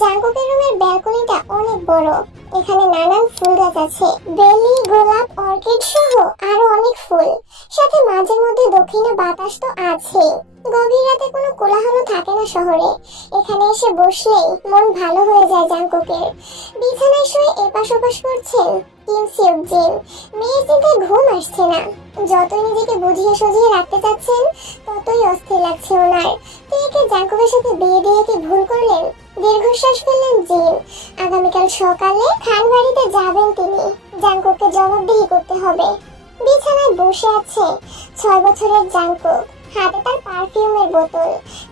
জাঙ্কুকের রুমের ব্যালকনিটা অনেক বড়। এখানে নানান ফুল গাছ আছে, বেলি, গোলাপ, অর্কিড সহ আরো অনেক ফুল। সাথে মাঝে মধ্যে দক্ষিণে বাতাস তো আছে। গভীর রাতে কোনো কোলাহল থাকে না শহরে। এখানে এসে বসলেই মন ভালো হয়ে যায় জাঙ্কুকের। বিছানায় শুয়ে এপাশ ওপাশ করছেন মেয়ের চিন্তায় ঘুম আসছে না। যতই নিজেকে বুঝিয়ে সুঝিয়ে রাখতে চাচ্ছেন ততই অস্থির লাগছে ওনার। তেকে জাঙ্কুকের সাথে বিয়ে দিয়ে কি ভুল করলেন? দীর্ঘশ্বাস ফেললেন জিন। আগামীকাল সকালে খান বাড়িতে যাবেন তিনি। জাঙ্কুককে জবাবদিহি করতে হবে। বিছানায় বসে আছে 6 বছরের জাঙ্কুক। হাতে তার পারফিউমের বোতল।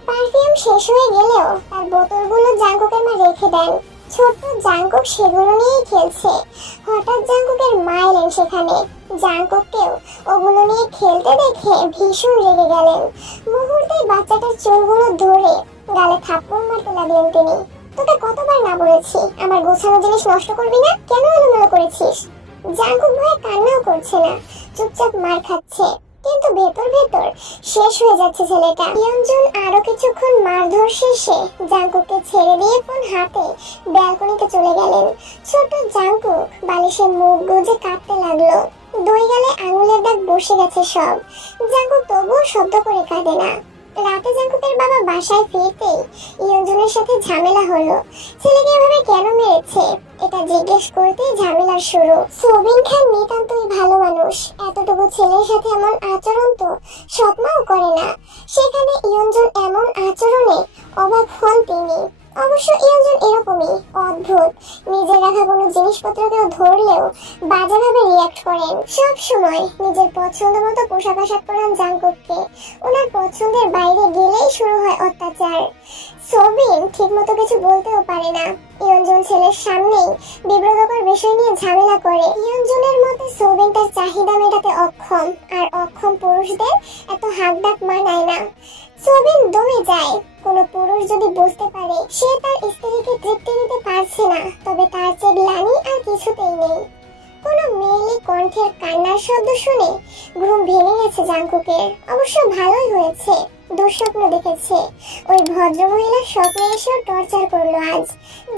পারফিউম শেষ হয়ে গেলেও তার বোতলগুলো জাঙ্কুকের মা রেখে দেন। ছোট্ট জাঙ্কুক সেগুলো নিয়েই খেলছে। হঠাৎ জাঙ্কুকের মা এলেন সেখানে। জাঙ্কুককেও ওগুলো নিয়ে খেলতে দেখে ভীষণ রেগে গেলেন। মুহূর্তেই বাচ্চাটার চুলগুলো ধরে গালে থাপ্পড় মারতে লাগলেন তিনি। তোকে কতবার না বলেছি আমার গোছানো জিনিস নষ্ট করবি না, কেন এলোমেলো করেছিস? জাঙ্কুক ভয়ে কান্নাও করছে না, চুপচাপ মার খাচ্ছে। কিন্তু ভেতর ভেতর শেষ হয়ে যাচ্ছে ছেলেটা। ইয়ঞ্জুন আরো কিছুক্ষণ মারধর শেষে জাঙ্কুককে ছেড়ে দিয়ে ফোন হাতে ব্যালকনিতে চলে গেলেন। ছোট জাঙ্কুক বালিশে মুখ গুজে কাঁদতে লাগলো। 2 গালে আঙুলের দাগ বসে গেছে সব। জাঙ্কুক তবুও শব্দ করে কাঁদে না। রাতে জাঙ্কুকের বাবা বাসায় ফিরতেই ইয়ঞ্জুনের সাথে ঝামেলা হলো। ছেলেকে এভাবে কেন মেরেছে এটা জিজ্ঞেস করতেই ঝামেলার শুরু। সোবিন খান নিতান্তই ভালো মানুষ। এতটুকু ছেলের সাথে এমন আচরণ তো সৎমাও করে না। সেখানে ইয়ঞ্জুন এমন আচরণে অবাক হন তিনি। অবশ্য ইয়ঞ্জুন এরকমই অদ্ভুত। নিজের রাখা কোনো জিনিসপত্র কেউ ধরলেও বাজেভাবে রিয়াক্ট করেন। সব সময় নিজের পছন্দ মতো পোশাক আশাক পরান জাঙ্কুককে। ওনার পছন্দের বাইরে গেলেই শুরু হয় অত্যাচার। সোবিন ঠিক মতো কিছু বলতেও পারে না। ইয়ঞ্জুন ছেলের সামনেই বিব্রতকর বিষয় নিয়ে ঝামেলা করে। ইয়ঞ্জুনের মতে সোবিন তার চাহিদা মেটাতে অক্ষম, আর অক্ষম পুরুষদের এত হাত ডাক মানায় না। সোবিন দমে যায়। কোনো পুরুষ যদি বুঝতে পারে সে তার স্ত্রীকে তৃপ্তি দিতে পারছে না, তবে তার চেয়ে গ্লানি আর কিছুতেই নেই। কোনো মেয়েলি কণ্ঠের কান্নার শব্দ শুনে ঘুম ভেঙে গেছে জাঙ্কুকের। অবশ্য ভালোই হয়েছে, দুঃস্বপ্ন দেখেছে। ওই ভদ্রমহিলা স্বপ্নে এসেও টর্চার করলো আজ।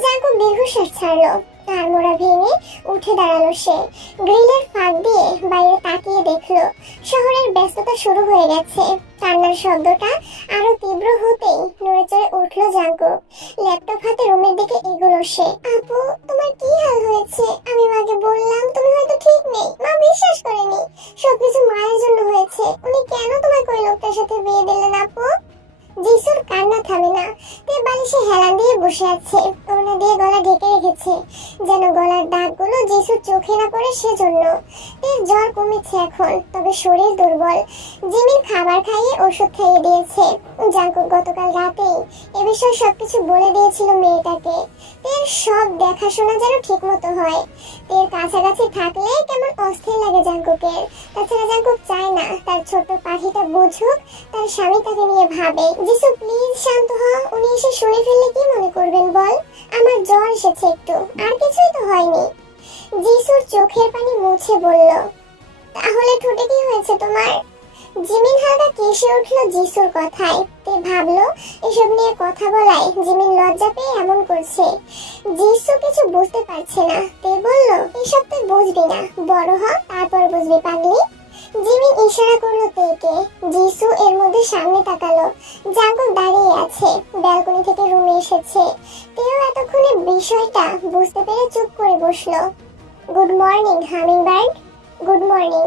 জাঙ্কুক দীর্ঘশ্বাস ছাড়লো। আড়মোড়া ভেঙে উঠে দাঁড়ালো সে। গ্রিলের ফাঁক দিয়ে বাইরে তাকিয়ে দেখলো শহরের ব্যস্ততা শুরু হয়ে গেছে। কান্নার শব্দটা আরো তীব্র হতেই নড়ে চড়ে উঠলো জাঙ্কুক। ল্যাপটপ হাতে রুমের দিকে এগোলো সে। আপু, তোমার কি হাল হয়েছে? আমি মাকে বললাম তুমি হয়তো ঠিক নেই। মা বিশ্বাস করেনি। সবকিছু মায়ের জন্য হয়েছে। উনি কেন তোমাকে ওই লোকটার সাথে বিয়ে দিলেন আপু? যিশুর কান্না থামে না। তে বালিশে হেলান দিয়ে বসে আছে, ওড়না দিয়ে গলা ঢেকে রেখেছে যেন গলার দাগগুলো যিশুর চোখে না পড়ে সেজন্য। এর জ্বর কমেছে এখন, তবে শরীর দুর্বল। জিমিন খাবার খাইয়ে ওষুধ খাইয়ে দিয়েছে। জাঙ্কুক গতকাল রাতেই এ বিষয়ে সবকিছু বলে দিয়েছিল মেয়েটাকে। এর সব দেখাশোনা যেন ঠিক মতো হয়। এর কাছাকাছি থাকলে কেমন অস্থির লাগে জাঙ্কুকের। তাছাড়া জাঙ্কুক চায় না তার ছোট্ট পাখিটা বুঝুক তার স্বামী তাকে নিয়ে ভাবে। যিশু প্লিজ শান্ত হ, উনি এসে শুনে ফেললে কি মনে করবেন বল? আমার জ্বর এসেছে একটু, আর কিছুই তো হয়নি। যিশুর চোখের পানি মুছে বলল, তাহলে ঠোঁটে কি হয়েছে তোমার? জিমিন হালকা কেসে উঠল যিশুর কথায়। তে ভাবলো এসব নিয়ে কথা বলায় জিমিন লজ্জা পেয়ে এমন করছে। যিশু কিছু বুঝতে পারছে না। তে বলল, এসব তুই বুঝবি না, বড় হ তারপর বুঝবি পাগলি। জিমিন ইশারা করলো তেকে। যিশু এর মধ্যে সামনে তাকালো। জাঙ্কুক দাঁড়িয়ে আছে, ব্যালকনি থেকে রুমে এসেছে। তেও এতক্ষণে বিষয়টা বুঝতে পেরে চুপ করে বসলো। Good morning hummingbird. Good morning.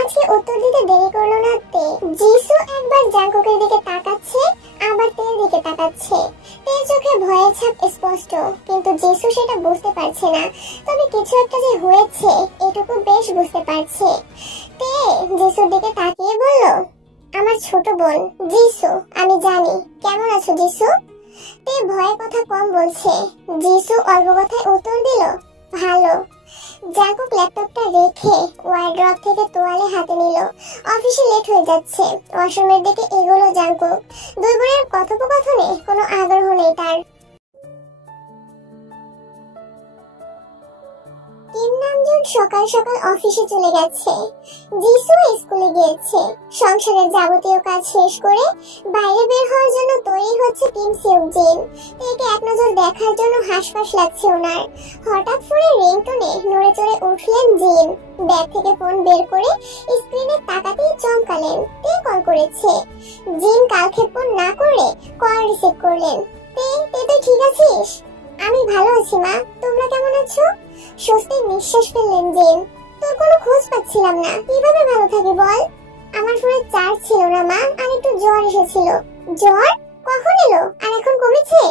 আজকে উত্তর দিতে দেরি করলো না তে। যিশু একবার জাঙ্কুকের দিকে তাকাচ্ছে, আবার তের দিকে তাকাচ্ছে। তের চোখে ভয়ের ছাপ স্পষ্ট, কিন্তু যিশু সেটা বুঝতে পারছে না। তবে কিছু একটা যে হয়েছে এটুকু বেশ বুঝতে পারছে। তে যিশুর দিকে তাকিয়ে বলল, আমার ছোট বোন যিশু, আমি জানি। কেমন আছো যিশু? তে ভয়ে কথা কম বলছে। যিশু অল্প কথায় উত্তর দিল, ভালো। জাঙ্কুক ল্যাপটপটা রেখে ওয়ার্ড্রপ থেকে তোয়ালে হাতে নিল। অফিসে লেট হয়ে যাচ্ছে। ওয়াশরুমের দিকে এগোলো জাঙ্কুক। দুই বোনের কথোপকথনে কোনো আগ্রহ নেই তার। কিম নামজুন সকাল সকাল অফিসে চলে গেছে। যিশু স্কুলে গিয়েছে। সংসারের যাবতীয় কাজ শেষ করে বাইরে বের হওয়ার জন্য তৈরি হচ্ছে কিম সিউকজিন। একে এক নজর দেখার জন্য হাসপাস লাগছে ওনার। হঠাৎ ফোনের রিংটোনে নড়ে চড়ে উঠলেন জিন। ব্যাগ থেকে ফোন বের করে স্ক্রিনে তাকাতেই চমকালেন। তে কল করেছে। জিন কালক্ষেপণ না করে কল রিসিভ করলেন। তে তুই ঠিক আছিস? আমি ভালো আছি মা, তোমরা কেমন আছো? স্বস্তির নিঃশ্বাস ফেললেন জিন। তোর কোনো খোঁজ পাচ্ছিলাম না, কিভাবে ভালো থাকি বল? আমার ফোনে চার্জ ছিল না মা, আর একটু জ্বর এসেছিল। জ্বর কখন এলো আর এখন কমেছে?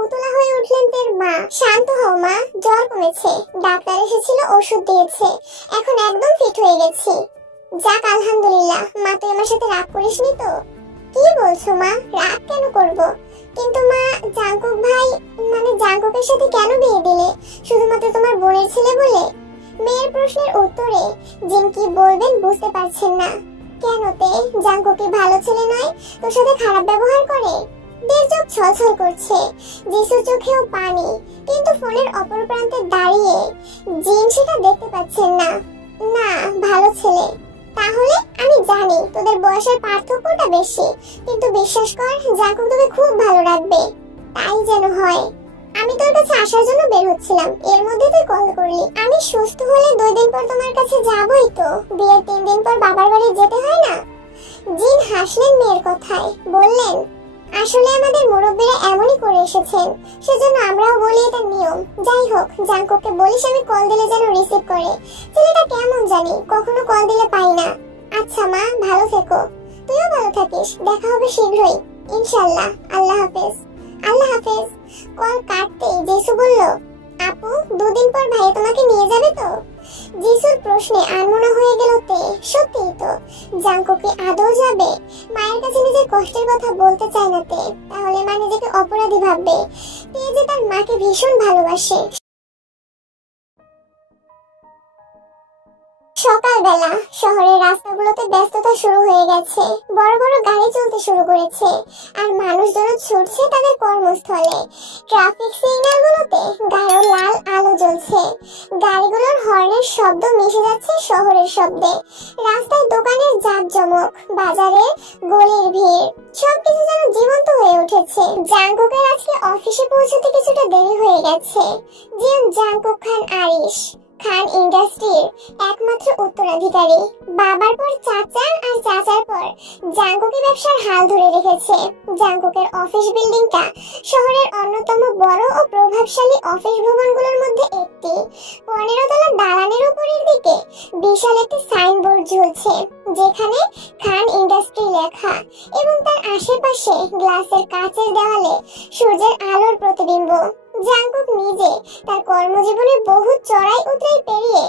উতলা হয়ে উঠলেন তের মা। শান্ত হও মা, জ্বর কমেছে। ডাক্তার এসেছিল, ওষুধ দিয়েছে, এখন একদম ফিট হয়ে গেছি। যাক আলহামদুলিল্লাহ। মা তুই আমার সাথে রাগ করিসনি তো? কি বলছো মা? রাগ কেন করব? কিন্তু মা, জাঙ্কুক ভাই, মানে জাঙ্কুকের সাথে কেন বিয়ে দিলে? শুধুমাত্র তোমার বোনের ছেলে বলে? মেয়ের প্রশ্নের উত্তরে জিন কি বলবেন বুঝতে পারছেন না। কেন তে? জাঙ্কুক কি ভালো ছেলে নয়? তোর সাথে খারাপ ব্যবহার করে? দের চোখ ছলছল করছে। যিশুর চোখেও পানি, কিন্তু ফোনের অপর প্রান্তে দাঁড়িয়ে জিন সেটা দেখতে পাচ্ছেন না। না, ভালো ছেলে। তাহলে আমি জানি তোদের বয়সের পার্থক্যটা বেশি, কিন্তু বিশ্বাস কর জাঙ্কুক তোকে খুব ভালো রাখবে। তাই যেন হয়। আমি তোর কাছে আসার জন্য বের হচ্ছিলাম, এর মধ্যে তুই কল করলি। আমি সুস্থ হলে 2 দিন পর তোমার কাছে যাবই তো। বিয়ের 3 দিন পর বাবার বাড়ি যেতে হয় না? জিন হাসলেন মেয়ের কথায়, বললেন, আসলে আমাদের মুরব্বীরা এমনই করে এসেছেন, সেজন্য আমরাও বলি এটা নিয়ম। যাই হোক, জাঙ্কুককে বলিস আমি কল দিলে যেন রিসিভ করে। ছেলেটা কেমন জানি, কখনো কল দিলে পাই না। আচ্ছা মা, ভালো থেকো। তুইও ভালো থাকিস, দেখা হবে শীঘ্রই ইনশাআল্লাহ। আল্লাহ হাফেজ। আল্লাহ হাফেজ। কল কাটতেই যিশু বলল, আপু 2 দিন পর ভাই তোমাকে নিয়ে যাবে তো? যিশুর প্রশ্নে আনমনা হয়ে গেল তে। সত্যিই তো, জাঙ্কুকে আদৌ যাবে? মায়ের কাছে নিজের কষ্টের কথা বলতে চায় না তে, তাহলে মা নিজেকে অপরাধী ভাববে। তে যে তার মাকে ভীষণ ভালোবাসে। সকালবেলা শহরের রাস্তাগুলোতে ব্যস্ততা শুরু হয়ে গেছে। বড় বড় গাড়ি চলতে শুরু করেছে, আর মানুষজন ছুটছে তাদের কর্মস্থলে। ট্রাফিক সিগন্যালগুলোতে গাঢ় লাল আলো জ্বলছে। গাড়িগুলোর হর্নের শব্দ মিশে যাচ্ছে শহরের শব্দে। রাস্তায় দোকানের জাঁকজমক, বাজারের গলির ভিড়, সবকিছু যেন জীবন্ত হয়ে উঠেছে। জাঙ্কুকের আজকে অফিসে পৌঁছতে কিছুটা দেরি হয়ে গেছে। জিন জাঙ্কুক খান আরিশ খান ইন্ডাস্ট্রির একমাত্র উত্তরাধিকারী। বাবার পর চাচা আর চাচার পর জাঙ্কুকই ব্যবসার হাল ধরে রেখেছে। জাঙ্কুকের অফিস বিল্ডিংটা শহরের অন্যতম বড় ও প্রভাবশালী অফিস ভবনগুলোর মধ্যে একটি। 15 তলা দালানের উপরের দিকে বিশাল একটি সাইনবোর্ড ঝুলছে যেখানে খান ইন্ডাস্ট্রি লেখা, এবং তার আশেপাশে গ্লাসের কাচের দেওয়ালে সূর্যের আলোর প্রতিবিম্ব। জাঙ্কুক নিজে তার কর্মজীবনে বহু চড়াই উতরাই পেরিয়ে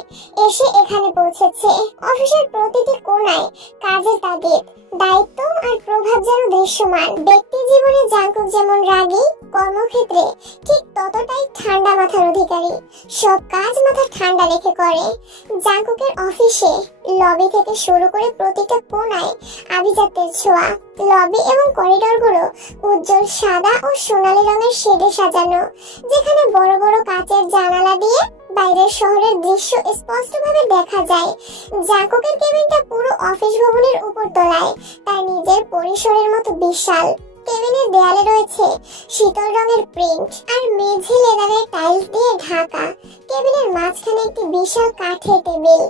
এসে এখানে পৌঁছেছে। অফিসের প্রতিটি কোণায় কাজের তাগিদ, দায়িত্ব আর প্রভাব যেন দৃশ্যমান। ব্যক্তি জীবনে জাঙ্কুক যেমন রাগী, কর্মক্ষেত্রে ঠিক ততটাই ঠান্ডা মাথার অধিকারী। সব কাজ মাথা ঠান্ডা রেখে করে। জাঙ্কুকের অফিসে লবি থেকে শুরু করে প্রতিটা কোণায় আভিজাত্যের ছোঁয়া। লবি এবং করিডোরগুলো উজ্জ্বল সাদা ও সোনালী রঙের শেডে সাজানো, যেখানে বড় বড় কাচের জানালা দিয়ে বাইরের শহরের দৃশ্য স্পষ্টভাবে দেখা যায়। জাঙ্কুকের কেবিনটা পুরো অফিস ভবনের উপর তলায়, তার নিজের পরিসরের মতো বিশাল। কেবিনের দেয়ালে রয়েছে শীতল রঙের প্রিন্ট আর মেঝে লেদারের টাইলস দিয়ে ঢাকা। কেবিনের মাঝখানে একটি বিশাল কাঠের টেবিল,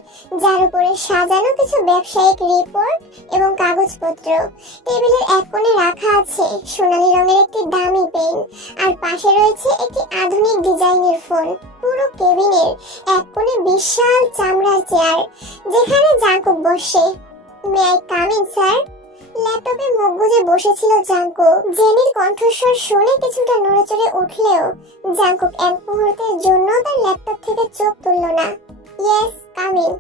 যার উপরে সাজানো কিছু ব্যবসায়িক রিপোর্ট এবং কাগজপত্র। টেবিলের এক কোণে রাখা আছে সোনালী রঙের একটি দামি পেন, আর পাশে রয়েছে একটি আধুনিক ডিজাইনের ফোন। পুরো কেবিনের এক কোণে বিশাল চামড়ার চেয়ার, যেখানে জাঙ্কুক বসে। May I come in sir? ল্যাপটপে মুখ গুজে বসেছিল জাঙ্কুক। জেনির কণ্ঠস্বর শুনে কিছুটা নড়েচড়ে উঠলেও জাঙ্কুক এক মুহূর্তের জন্য তার ল্যাপটপ থেকে চোখ তুলল না। Yes, come in.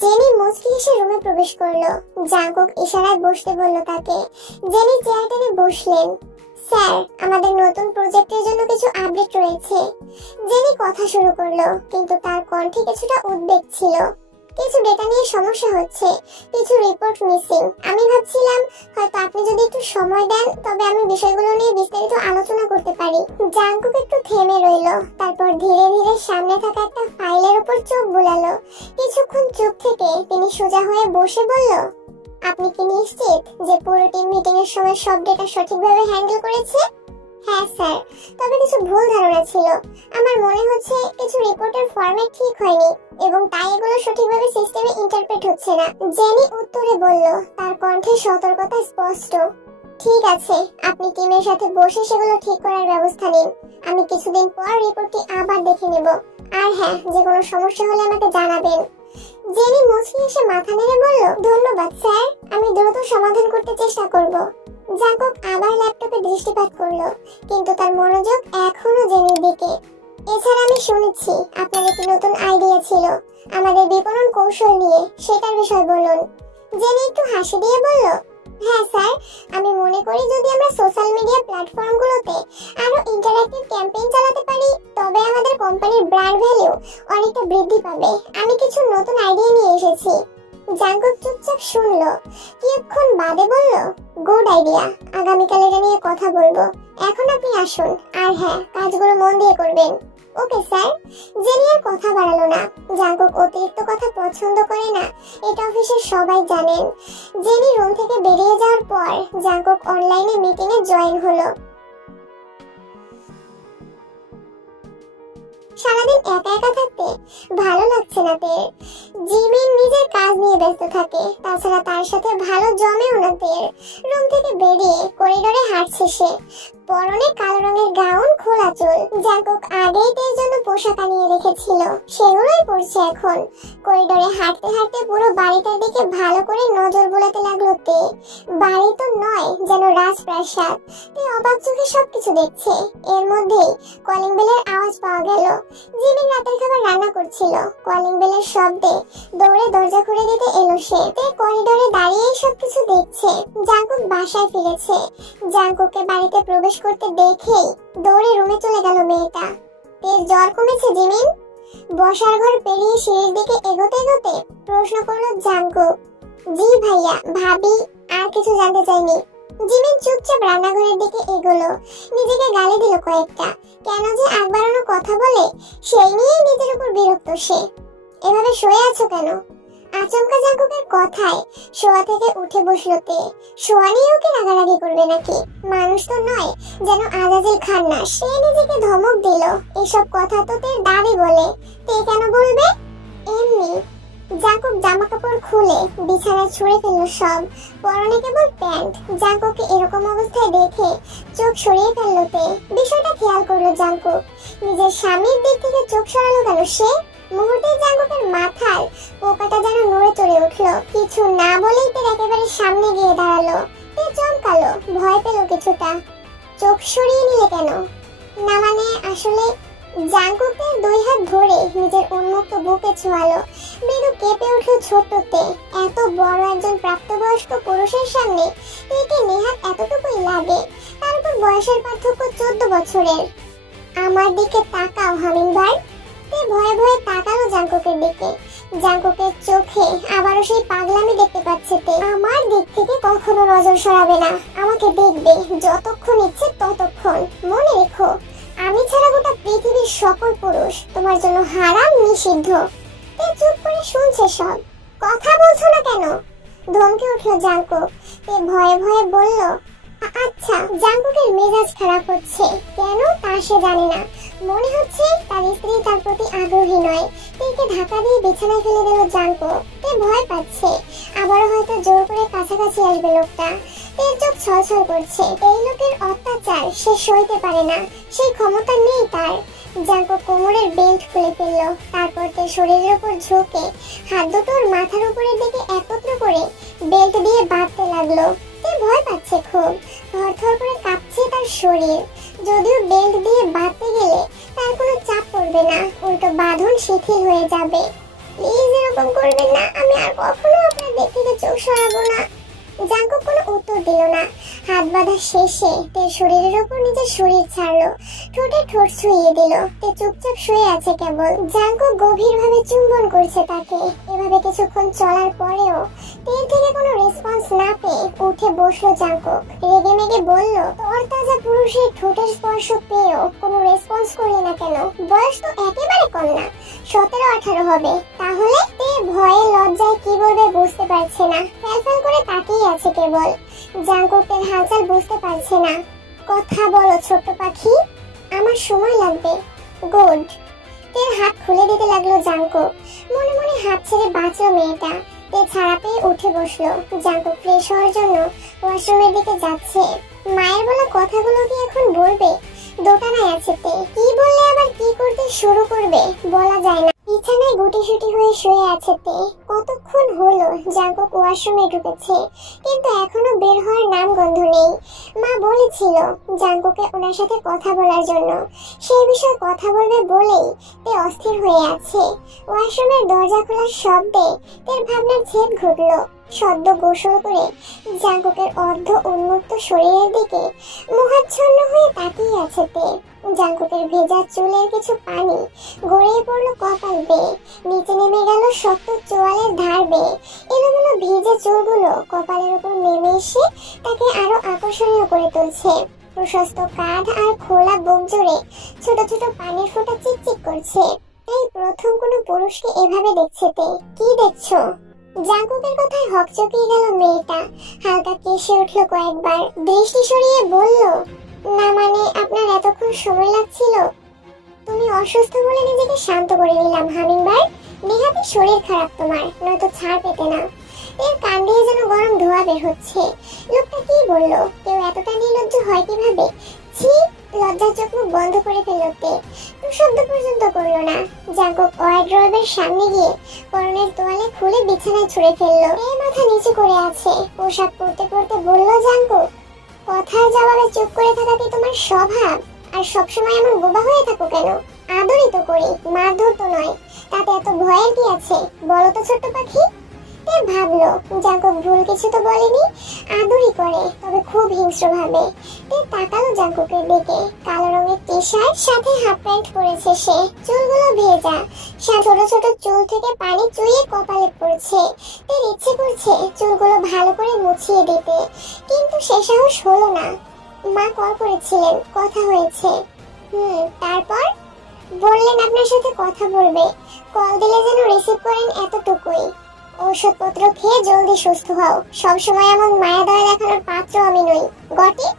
জেনি মুচকি হেসে রুমে প্রবেশ করলো। জাঙ্কুক ইশারায় বসতে বলল তাকে। জেনি চেয়ার টেনে বসলেন। স্যার, আমাদের নতুন প্রজেক্টের জন্য কিছু আপডেট রয়েছে। জেনি কথা শুরু করলো, কিন্তু তার কণ্ঠে কিছুটা উদ্বেগ ছিল। কিছু ডেটা নিয়ে সমস্যা হচ্ছে, কিছু রিপোর্ট মিসিং। আমি ভাবছিলাম হয়তো আপনি যদি একটু সময় দেন তবে আমি বিষয়গুলো নিয়ে বিস্তারিত আলোচনা করতে পারি। জাঙ্কুক একটু থেমে রইল, তারপর ধীরে ধীরে সামনে থাকা একটা ফাইলের উপর চোখ বুলালো। কিছুক্ষণ চুপ থেকে তিনি সোজা হয়ে বসে বলল, আপনি কি নিশ্চিত যে পুরো টিম মিটিং এর সময় সব ডেটা সঠিকভাবে হ্যান্ডেল করেছে? হ্যাঁ স্যার, তবে কিছু ভুল ধারণা ছিল। আমার মনে হচ্ছে কিছু রিপোর্টের ফরম্যাট ঠিক হয়নি এবং তাই এগুলো সঠিকভাবে সিস্টেমে ইন্টারপ্রেট হচ্ছে না। জেনি উত্তরে বলল, তার কণ্ঠে সতর্কতা স্পষ্ট। ঠিক আছে, আপনি টিমের সাথে বসে সেগুলো ঠিক করার ব্যবস্থা নিন। আমি কিছুদিন পর রিপোর্টটি আবার দেখে নেব। আর হ্যাঁ, যে কোনো সমস্যা হলে আমাকে জানাবেন। জেনি মুচকি এসে মাথা নেড়ে বলল, ধন্যবাদ স্যার, আমি দ্রুত সমাধান করতে চেষ্টা করব। জাঙ্কুক আবার ল্যাপটপে দৃষ্টিপাত করলো, কিন্তু তার মনোযোগ এখনো জেনির দিকে। এছাড়া আমি শুনেছি আপনার একটি নতুন আইডিয়া ছিল আমাদের বিপণন কৌশল নিয়ে, সেটার বিষয় বলুন। জেনি একটু হাসি দিয়ে বলল, হ্যাঁ স্যার, আমি মনে করি যদি আমরা সোশ্যাল মিডিয়া প্ল্যাটফর্মগুলোতে আরো ইন্টারঅ্যাক্টিভ ক্যাম্পেইন চালাতে পারি তবে আমাদের কোম্পানির ব্র্যান্ড ভ্যালু অনেকটা বৃদ্ধি পাবে। আমি কিছু নতুন আইডিয়া নিয়ে এসেছি। জাঙ্কুক চুপচাপ শুনলো, কিছুক্ষণ বাদে বলল, গুড আইডিয়া, আগামীকাল এটা নিয়ে কথা বলবো। এখন আপনি আসুন, আর হ্যাঁ, কাজগুলো মন দিয়ে করবেন। Okay sir. জেনি আর কথা বাড়ালো না। জাঙ্কুক অতিরিক্ত কথা পছন্দ করে না, এটা অফিসের সবাই জানেন। জেনি রুম থেকে বেরিয়ে যাওয়ার পর জাঙ্কুক অনলাইনে মিটিং এ জয়েন হলো। সারাদিন একা একা থাকতে ভালো লাগছে না তের। জিমিন নিজের কাজ নিয়ে ব্যস্ত থাকে, তাছাড়া তার সাথে ভালো জমেও না তের। রুম থেকে বেরিয়ে করিডোরে হাঁটছে সে। পরনে কালো রঙের গাউন, খোলা চুল। জাঙ্কুক আগেই তের জন্য পোশাক আনিয়ে রেখেছিল, সেগুলোই পরছে এখন। করিডোরে হাঁটতে হাঁটতে পুরো বাড়িটার দিকে ভালো করে নজর বোলাতে লাগলো তে। বাড়ি তো নয়, যেন রাজপ্রাসাদ। তে অবাক চোখে সবকিছু দেখছে। এর মধ্যেই কলিং বেলের আওয়াজ পাওয়া গেল। জিমিন রাতের খাবার রান্না করছিল। কলিং বেলের শব্দে দৌড়ে দরজা খুলে দিতে এলো সে। তে করিডোরে দাঁড়িয়ে সবকিছু দেখছে। জাঙ্কুক বাসায় ফিরেছে। জাঙ্কুককে বাড়িতে প্রবেশ করতে দেখেই দৌড়ে রুমে চলে গেল মেয়েটা। তের জ্বর কমেছে জিমিন? বসার ঘর পেরিয়ে সিঁড়ির দিকে এগোতে এগোতে প্রশ্ন করলো জাঙ্কুক। জি ভাইয়া, ভাবি আর কিছু জানতে চাইনি। জিমিন চুপচাপ রান্নাঘরের দিকে এগোলো। নিজেকে গালি দিল কয়েকটা। কেন যে আগ বাড়ানো কথা বলে সেই নিয়ে নিজের উপর বিরক্ত সে। এভাবে শুয়ে আছো কেন? আচমকা জাঙ্কুকের কথায় শোয়া থেকে উঠে বসলো তে। শোয়া নিয়ে ওকে রাগারাগি করবে নাকি? মানুষ তো নয়, যেন আজাজিল খান না। সে নিজেকে ধমক দিল, এসব কথা তো তের দাদি বলে, তে কেন বলবে? এমনি জাঙ্কুক জামা কাপড় খুলে বিছানায় ছুঁড়ে ফেললো সব, পরনে কেবল প্যান্ট। জাঙ্কুককে এরকম অবস্থায় দেখে চোখ সরিয়ে ফেললো তে। বিষয়টা খেয়াল করলো জাঙ্কুক, নিজের স্বামীর দিক থেকে চোখ সরালো কেন সে? মুহূর্তে জাঙ্কুকের মাথার পোকাটা যেন নড়ে চড়ে উঠলো। কিছু না বলেই তের একেবারে সামনে গিয়ে দাঁড়ালো। তে চমকালো, ভয় পেল কিছুটা। চোখ সরিয়ে নিলে কেন? না মানে আসলে জাঙ্কুকের দুই হাত ধরে নিজের উন্মুক্ত বুকে ছোঁয়ালো। মৃদু কেঁপে উঠলো ছোট্টতে। এত বড় একজন প্রাপ্তবয়স্ক পুরুষের সামনে একে নেহাত এতটুকুই লাগে, তারপর বয়সের পার্থক্য 14 বছরের। আমার দিকে তাকাও হামিংবার্ড। তে ভয়ে ভয়ে তাকালো জাঙ্কুকের দিকে। জাঙ্কুকের চোখে আবারও সেই পাগলামি দেখতে পাচ্ছে তে। আমার দিক থেকে কখনো নজর সরাবে না, আমাকে দেখবে যতক্ষণ ইচ্ছে ততক্ষণ। মনে রেখো, আমি ছাড়া গোটা পৃথিবীর সকল পুরুষ তোমার জন্য হারাম, নিষিদ্ধ। তে চুপ করে শুনছে সব। কথা বলছো না কেন? ধমকে উঠলো জাঙ্কুক। তে ভয়ে ভয়ে বলল, আচ্ছা। জাঙ্কুকের মেজাজ খারাপ হচ্ছে কেন তা সে জানে না। মনে হচ্ছে তার স্ত্রী তার প্রতি আগ্রহী নয়। তেকে ধাক্কা দিয়ে বিছানায় ফেলে দিল জাঙ্কুক। তে ভয় পাচ্ছে আবারও হয়তো জোর করে কাছাকাছি আসবে লোকটা। তের চোখ ছলছল করছে। এই লোকের অত্যাচার সে সইতে পারে না, সেই ক্ষমতা নেই তার। জাঙ্কুক কোমরের বেল্ট খুলে ফেললো, তারপর তার শরীরের উপর ঝুঁকে হাত দুটোর মাথার উপরের দিকে একত্র করে বেল্ট দিয়ে বাঁধতে লাগলো। তে ভয় পাচ্ছে খুব, থরথর করে কাঁপছে তার শরীর। যদিও বেল্ট দিয়ে বাঁধতে গেলে তার কোনো চাপ পড়বে না, উল্টো বাঁধন শিথিল হয়ে যাবে। প্লিজ এরকম করবেন না, আমি আর কখনো আপনার দিক থেকে চোখ সরাবো না। জাঙ্কুক কোনো উত্তর দিল না। হাত বাঁধা শেষে তে শরীরের উপর নিজের শরীর ছাড়লো, ঠোঁটে ঠোঁট ছুঁয়ে দিল। তে চুপচাপ শুয়ে আছে কেবল। জাঙ্কুক গভীরভাবে চুম্বন করছে তাকে। এভাবে কিছুক্ষণ চলার পরেও তের থেকে কোনো রেসপন্স না পেয়ে উঠে বসলো জাঙ্কুক। রেগে মেগে বলল, তোর তাজা পুরুষের ঠোঁটের স্পর্শ পেয়েও কোনো রেসপন্স করলি না কেন? বয়স তো একেবারে কম না, 17-18 হবে। তাহলে? তে ভয়ে লজ্জায় কি বলবে বুঝতে পারছে না, ফ্যালফ্যাল করে তাকিয়ে আছে কেবল। জাঙ্কুকের হালচাল বুঝতে পারছে না। কথা বলো ছোট্ট পাখি, আমার সময় লাগবে। গুড। তের হাত খুলে দিতে লাগলো জাঙ্কুক। মনে মনে হাত ছেড়ে বাঁচলো মেয়েটা। তে ছাড়া পেয়ে উঠে বসলো। জাঙ্কুক ফ্রেশ হওয়ার জন্য ওয়াশরুমের দিকে যাচ্ছে। মায়ের বলা কথাগুলো কি এখন বলবে? দোটানায় আছে তে, কি বললে আবার কি করতে শুরু করবে বলা যায় না। বিছানায় গুটিসুটি হয়ে শুয়ে আছে তে। কতক্ষণ হলো জাঙ্কুক ওয়াশরুমে ঢুকেছে, কিন্তু এখনো বের হওয়ার নাম গন্ধ নেই। মা বলেছিল জাঙ্কুকে ওনার সাথে কথা বলার জন্য, সেই বিষয়ে কথা বলবে বলেই তে অস্থির হয়ে আছে। ওয়াশরুমের দরজা খোলার শব্দে তের ভাবনার ছেদ ঘটলো। সদ্য গোসল করে জাঙ্কুকের অর্ধ উন্মুক্ত শরীরের দিকে মোহাচ্ছন্ন হয়ে তাকিয়ে আছে তে। জাঙ্কুকের ভেজা চুলের কিছু পানি গড়িয়ে পড়লো কপাল বেয়ে, নিচে নেমে গেল শক্ত চোয়ালের ধার বেয়ে। এলোমেলো ভিজে চুলগুলো কপালের উপর নেমে এসে তাকে আরো আকর্ষণীয় করে তুলছে। প্রশস্ত কাঁধ আর খোলা বুক জুড়ে ছোট ছোট পানির ফোঁটা চিকচিক করছে। এই প্রথম কোনো পুরুষকে এভাবে দেখছে তে। কি দেখছো? জাঙ্কুকের কথায় হকচকিয়ে গেল মেয়েটা। হালকা কেশে উঠলো কয়েকবার, দৃষ্টি সরিয়ে বলল, না মানে আপনার এতক্ষণ সময় লাগছিল? তুমি অসুস্থ বলে নিজেকে শান্ত করে নিলাম হামিংবার্ড। নেহাতি শরীর খারাপ তোমার, নয়তো ছাড় পেতে না। এর কান দিয়ে যেন গরম ধোঁয়া বের হচ্ছে। লোকটা কি বললো? কেউ এতটা নির্লজ্জ হয় কিভাবে? ছি! লজ্জার চোখ মুখ বন্ধ করে ফেললো তে। শব্দ পর্যন্ত করলো না। জাঙ্কুক ওয়ার্ডরোবের সামনে গিয়ে পরনের তোয়ালে খুলে বিছানায় ছুঁড়ে ফেললো। এই মাথা নিচু করে আছে। পোশাক পরতে পরতে বলল জাঙ্কুক, কথার জবাবে চুপ করে থাকা কি তোমার স্বভাব? আর সবসময় এমন বোবা হয়ে থাকো কেন? আদরই তো করি, মারধর তো নয়। তাতে এত ভয়ের কি আছে বলো তো ছোট্ট পাখি? তে ভাবলো জাঙ্কুক ভুল কিছু তো বলেনি, আদরই করে, তবে খুব হিংস্র ভাবে। তে তাকালো জাঙ্কুকের দিকে। কালো রঙের টি শার্ট, সাথে হাফ প্যান্ট পরেছে সে। চুলগুলো ভেজা, ছোট ছোট চুল থেকে পানি চুইয়ে কপালে পড়ছে। তের ইচ্ছে করছে চুলগুলো ভালো করে মুছিয়ে দিতে, কিন্তু সে সাহস হলো না। মা কল করেছিলেন, কথা হয়েছে। তারপর বললেন আপনার সাথে কথা বলবে। কল দিলে যেন রিসিভ করেন, এতটুকুই। ঔষধপত্র খেয়ে জলদি সুস্থ হও। সবসময় এমন মায়া দয়া দেখানোর পাত্র আমি নই। Got it?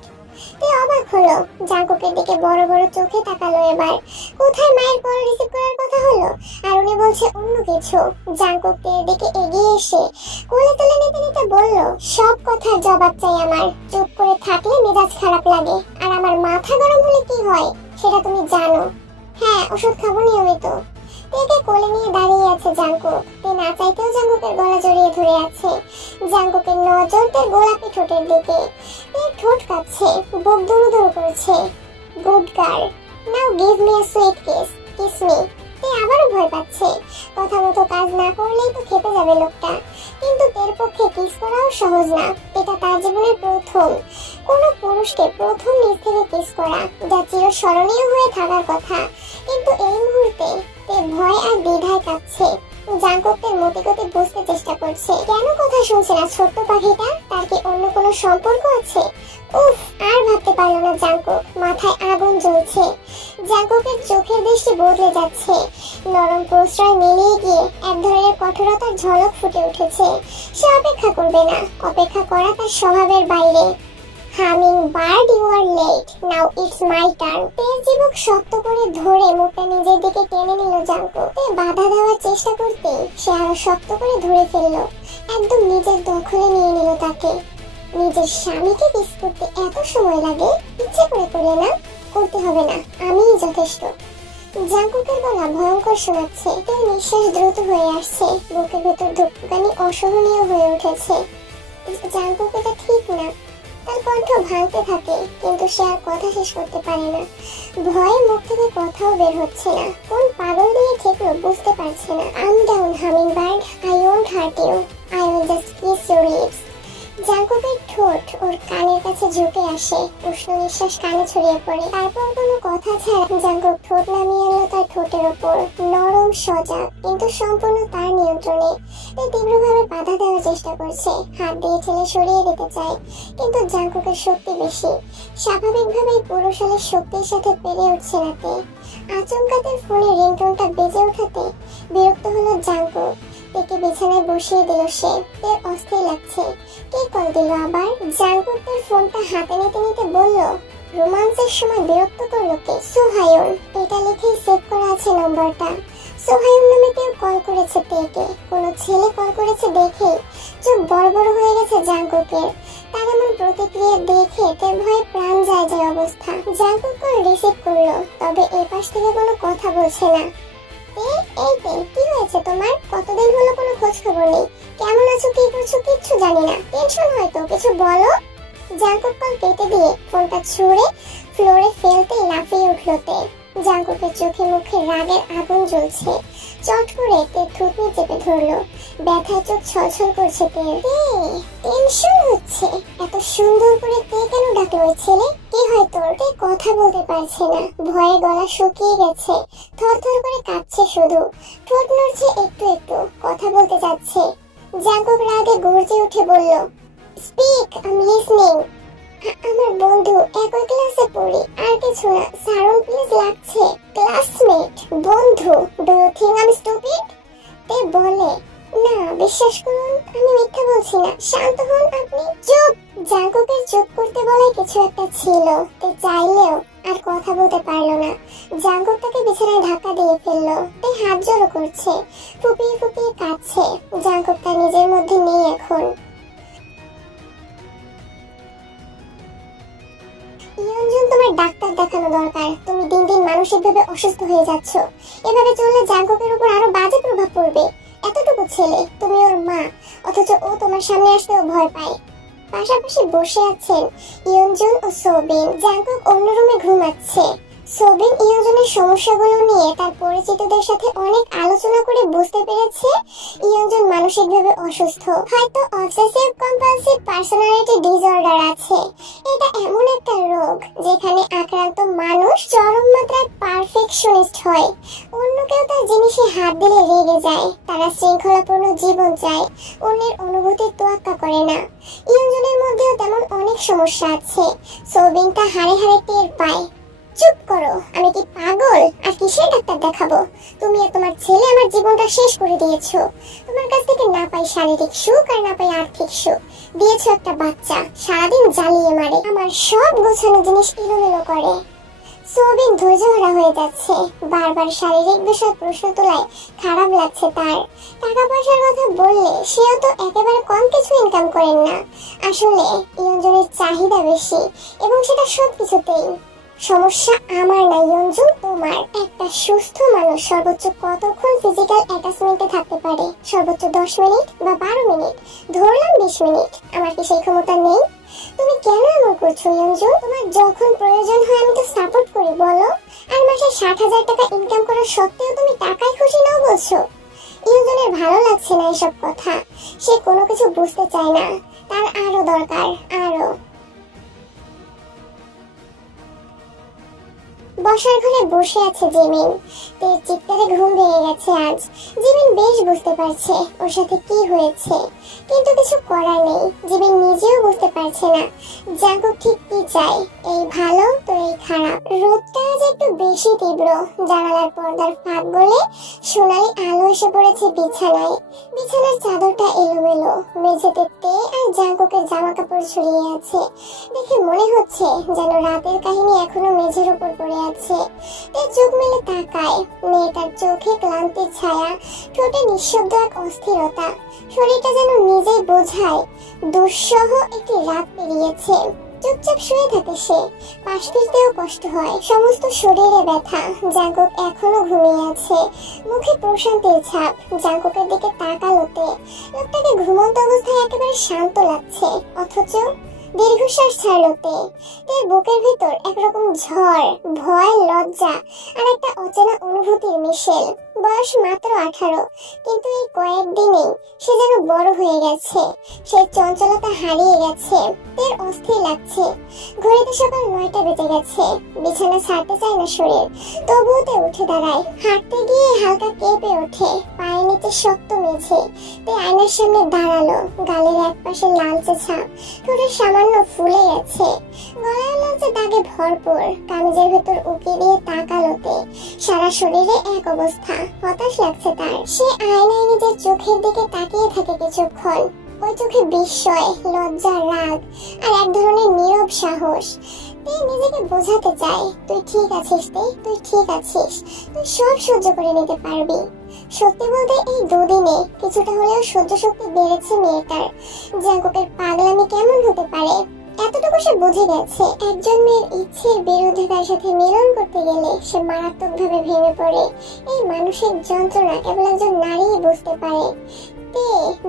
তে অবাক হলো, জাঙ্কুকের দিকে বড় বড় চোখে তাকালো। এবার কোথায় মায়ের কল রিসিভ করার কথা হলো আর উনি বলছে অন্য কিছু। জাঙ্কুক তের দিকে এগিয়ে এসে কোলে তুলে নিতে নিতে বলল, সব কথার জবাব চাই আমার। চুপ করে থাকলে মেজাজ খারাপ লাগে, আর আমার মাথা গরম হলে কি হয় সেটা তুমি জানো। হ্যাঁ, ওষুধ খাবো নিয়মিত। তেকে কোলে নিয়ে দাঁড়িয়ে আছে জাঙ্কুক। তে না চাইতেও জাঙ্কুকের গলা জড়িয়ে ধরে আছে। জাঙ্কুকের নজর তার গোলাপি ঠোঁটের দিকে। তের ঠোঁট কাঁপছে, বুক দুরু দুরু করছে। Good girl, now give me a sweet kiss, kiss me. তে আবারও ভয় পাচ্ছে, কথা মতো কাজ না করলেই তো খেপে যাবে লোকটা। কিন্তু তের পক্ষে কিস করাও সহজ না। এটা তার জীবনের প্রথম, কোনো পুরুষকে প্রথম নিজ থেকে কিস করা, যা চিরস্মরণীয় হয়ে থাকার কথা। কিন্তু এই মুহূর্তে তে ভয় আর দ্বিধায় কাঁপছে। জাঙ্কুক তের মতিগতি বুঝতে চেষ্টা করছে। কেন কথা শুনছে না ছোট্ট পাখিটা? তার কি অন্য কোনো সম্পর্ক আছে? উফ, আর ভাবতে পারলো না জাঙ্কুক। মাথায় আগুন জ্বলছে। জাঙ্কুকের চোখের দৃষ্টি বদলে যাচ্ছে। নরম প্রশ্রয় মিলিয়ে গিয়ে এক ধরনের কঠোরতার ঝলক ফুটে উঠেছে। সে অপেক্ষা করবে না, অপেক্ষা করা তার স্বভাবের বাইরে। Hummingbird, you are late, now it's my turn. তের জীবক শক্ত করে ধরে মুখটা নিজের দিকে টেনে নিল জাঙ্কুক। তে বাধা দেওয়ার চেষ্টা করতে সে আরো শক্ত করে ধরে ফেললো। একদম নিজের দখলে নিয়ে নিল তাকে। নিজের স্বামীকে কিস করতে এত সময় লাগে? ইচ্ছে করে করলে না, করতে হবে না, আমিই যথেষ্ট। জাঙ্কুকের গলা ভয়ঙ্কর শোনাচ্ছে। তার নিঃশ্বাস দ্রুত হয়ে আসছে। বুকের ভেতর ধুকপুকানি অসহনীয় হয়ে উঠেছে। জাঙ্কুক, এটা ঠিক না। তার কণ্ঠ ভাঙতে থাকে, কিন্তু সে আর কথা শেষ করতে পারে না। ভয়ে মুখ থেকে কথাও বের হচ্ছে না। কোন পাগল দিয়ে ঠেকলো বুঝতে পারছে না। I'm down humming bird, I won't hurt you, I will just kiss your lips. জাঙ্কুকের ঠোঁট ওর কানের কাছে ঝুঁকে আসে। উষ্ণ নিঃশ্বাস কানে ছড়িয়ে পড়ে। তারপর কোনো কথা ছাড়া জাঙ্কুক ঠোঁট নামিয়ে আনলো তার ঠোঁটের ওপর। নরম, সজাগ, কিন্তু সম্পূর্ণ তার নিয়ন্ত্রণে। সে তীব্রভাবে বাধা দেওয়ার চেষ্টা করছে, হাত দিয়ে ঠেলে সরিয়ে দিতে চায়, কিন্তু জাঙ্কুকের শক্তি বেশি। স্বাভাবিকভাবেই পুরুষালের শক্তির সাথে পেরে উঠছে না তে। আচমকা তার ফোনে রিংটোনটা বেজে ওঠাতে বিরক্ত হলো জাঙ্কুক। তেকে বিছানায় বসিয়ে দিল সে। তের অস্থির লাগছে। কে কল দিল আবার? জাঙ্কুক তার ফোনটা হাতে নিতে নিতে বলল, রোমান্সের সময় বিরক্ত করলো কে? সোহায়ুন। এটা লিখেই সেভ করা আছে নম্বরটা। সোহায়ুন নামে কেউ কল করেছে তেকে। কোনো ছেলে কল করেছে দেখে চোখ বড় বড় হয়ে গেছে জাঙ্কুকের। তার এমন প্রতিক্রিয়া দেখে তের ভয়ে প্রাণ যায় যায় অবস্থা। জাঙ্কুক কল রিসিভ করলো, তবে এই পাশ থেকে কোনো কথা বলছে না। এই তে, কি হয়েছে তোমার? কতদিন হলো কোনো খোঁজ খবর নেই। কেমন আছো, কি করছো কিচ্ছু জানি না। টেনশন হয়তো, কিছু বলো। জাঙ্কুক কল কেটে দিয়ে ফোনটা ছুঁড়ে ফ্লোরে ফেলতেই লাফিয়ে উঠলো তে। জাঙ্কুকের চোখে মুখে রাগের আগুন জ্বলছে। চট করে তে থুতনি চেপে ধরলো। ব্যথায় চোখ ছলছল করছে তের। টেনশন হচ্ছে? এত সুন্দর করে তে কেন ডাকলো ওই ছেলে? কি হয় তোর? তে কথা বলতে পারছে না, ভয়ে গলা শুকিয়ে গেছে। থরথর করে কাঁপছে শুধু, ঠোঁট নড়ছে একটু একটু, কথা বলতে যাচ্ছে। জাঙ্কুক রাগে গর্জে উঠে বলল, স্পিক, আই এম লিসনিং। আমার বন্ধু, একই ক্লাসে পড়ি, আর কিছু না। সারন প্লিজ, লাগছে। ক্লাসমেট, বন্ধু, do you think I am stupid? তে বলে, না বিশ্বাস করুন, আমি মিথ্যা বলছি না। শান্ত হন আপনি। চুপ! জাঙ্কুকের চুপ করতে বলে কিছু একটা ছিল। তে চাইলেও আর কথা বলতে পারলো না। জাঙ্কুক তাকে বিছানায় ধাক্কা দিয়ে ফেললো। তে হাত জড়ো করছে, ফুপিয়ে ফুপিয়ে কাঁদছে। জাঙ্কুক তার নিজের মধ্যে নেই এখন। ইয়ঞ্জন, তোমার ডাক্তার দেখানো দরকার। তুমি দিন দিন মানসিকভাবে অসুস্থ হয়ে যাচ্ছ। এভাবে চললে জাঙ্কুকের উপর আরো বাজে প্রভাব পড়বে। এতটুকু ছেলে, তুমি ওর মা, অথচ ও তোমার সামনে আসতেও ভয় পায়। পাশাপাশি বসে আছেন ইয়ঞ্জন ও সোবিন। জাঙ্কুক অন্য রুমে ঘুমাচ্ছে। সোবিন ইয়ঞ্জনের সমস্যাগুলো নিয়ে তার পরিচিতদের সাথে অনেক আলোচনা করে বুঝতে পেরেছে ইয়ঞ্জন মানসিকভাবে অসুস্থ। হয়তো অবসেসিভ কম্পালসিভ পার্সোনালিটি ডিসঅর্ডার আছে। এটা এমন একটা রোগ যেখানে আক্রান্ত মানুষ চরম মাত্রায় পারফেকশনিস্ট হয়। অন্য কেউ তার জিনিসে হাত দিলে রেগে যায়। তারা শৃঙ্খলাপূর্ণ জীবন চায়, অন্যের অনুভূতির তোয়াক্কা করে না। ইয়ঞ্জনের মধ্যেও তেমন অনেক সমস্যা আছে। সোবিন তা হাড়ে হাড়ে টের পায়। চুপ করো, আমি কি পাগল? আর কিসের ডাক্তার দেখাবো? তুমি আর তোমার ছেলে আমার জীবনটা শেষ করে দিয়েছো। তোমার তোমার কাছ থেকে না পাই শারীরিক সুখ আর না পাই আর্থিক সুখ, দিয়েছো একটা বাচ্চা সারাদিন জ্বালিয়ে মারে, আমার সব গোছানো জিনিস এলোমেলো করে। সোবিন ধৈর্যহারা হয়ে যাচ্ছে, বারবার শারীরিক বিষয়ে প্রশ্ন তোলায় খারাপ লাগছে তার। টাকা পয়সার কথা বললে সেও তো একেবারে কম কিছু ইনকাম করেন না। আসলে ইয়ঞ্জনের চাহিদা বেশি এবং সেটা সবকিছুতেই। সমস্যা আমার না ইয়ঞ্জন, তোমার। একটা সুস্থ মানুষ সর্বোচ্চ কতক্ষণ ফিজিক্যাল অ্যাটাচমেন্টে থাকতে পারে? সর্বোচ্চ 10 মিনিট বা 12 মিনিট, ধরলাম 20 মিনিট। আমার কি সেই ক্ষমতা নেই? তুমি কেন এমন করছো ইয়ঞ্জন? তোমার যখন প্রয়োজন হয় আমি তো সাপোর্ট করি, বলো। আর মাসে 60,000 টাকা ইনকাম করার সত্ত্বেও তুমি টাকায় খুশি নাও বলছো। ইয়ঞ্জনের ভালো লাগছে না এসব কথা। সে কোনো কিছু বুঝতে চায় না, তার আরো দরকার, আরো। বসার ঘরে বসে আছে জিমিন। তের চিৎকারে ঘুম ভেঙে গেছে আজ। জিমিন বেশ বুঝতে পারছে ওর সাথে কি হয়েছে, কিন্তু কিছু করার নেই। জিমিন নিজেও বুঝতে পারছে না জাঙ্কুক ঠিক কি চায়, এই ভালো তো এই খারাপ। রোদটা আজ একটু বেশি তীব্র। জানালার পর্দার ফাঁক গলে সোনালি আলো এসে পড়েছে বিছানায়। বিছানার চাদরটা এলোমেলো, মেঝেতে তে আর জাঙ্কুকের জামা কাপড় ছড়িয়ে আছে। দেখে মনে হচ্ছে যেন রাতের কাহিনী এখনো মেঝের উপর পড়ে আছে। তে চোখ মেলে তাকায়, মেয়েটার চোখে ক্লান্তির ছায়া, ঠোঁটে নিঃশব্দ এক অস্থিরতা। শরীরটা যেন নিজেই বোঝায় দুঃসহ একটি রাত পেরিয়েছে। চুপচাপ শুয়ে থাকে সে, পাশ ফিরতেও কষ্ট হয়, সমস্ত শরীরে ব্যথা। জাঙ্কুক এখনো ঘুমিয়ে আছে, মুখে প্রশান্তির ছাপ। জাঙ্কুকের দিকে তাকালোতে লোকটাকে ঘুমন্ত অবস্থায় একেবারে শান্ত লাগছে, অথচ দীর্ঘশ্বাস ছাড়লোতে তের বুকের ভিতর একরকম ঝড়, ভয়, লজ্জা আর একটা অচেনা অনুভূতির মিশেল। বয়স মাত্র 18, কিন্তু এই কয়েকদিনেই সে যেন বড় হয়ে গেছে। সেই চঞ্চলতা হারিয়ে গেছে। তের অস্থির লাগছে। ঘড়িতে সকাল 9টা বেজে গেছে। বিছানা ছাড়তে চায় না শরীর, তবুও তে উঠে দাঁড়ায়। হাঁটতে গিয়ে হালকা কেঁপে ওঠে, পায়ের নিচে শক্ত মেঝে। তে আয়নার সামনে দাঁড়ালো, গালের এক পাশে লালচে ছাপ, ঠোঁটের সামান্য ফুলে গেছে, গলায় লালচে দাগে ভরপুর। কামিজের ভেতর উকি দিয়ে তাকালোতে সারা শরীরে এক অবস্থা, হতাশ লাগছে তার। সে আয়নায় নিজের চোখের দিকে তাকিয়ে থাকে কিছুক্ষণ। ওই চোখে বিস্ময়, লজ্জা, রাগ আর এক ধরনের নীরব সাহস। তুই নিজেকে বোঝাতে চায়, তুই ঠিক আছিস তে, তুই ঠিক আছিস, তুই সব সহ্য করে নিতে পারবি। সত্যি বলতে এই দুদিনে কিছুটা হলেও সহ্য শক্তি বেড়েছে মেয়েটার। জাঙ্কুকের পাগলামি কেমন হতে পারে এতটুকু সে বুঝে গেছে। একজন মেয়ের ইচ্ছের বিরুদ্ধে তার সাথে মিলন করতে গেলে সে মারাত্মকভাবে ভেঙে পড়ে। এই মানসিক যন্ত্রণা কেবল একজন নারীই বুঝতে পারে। তে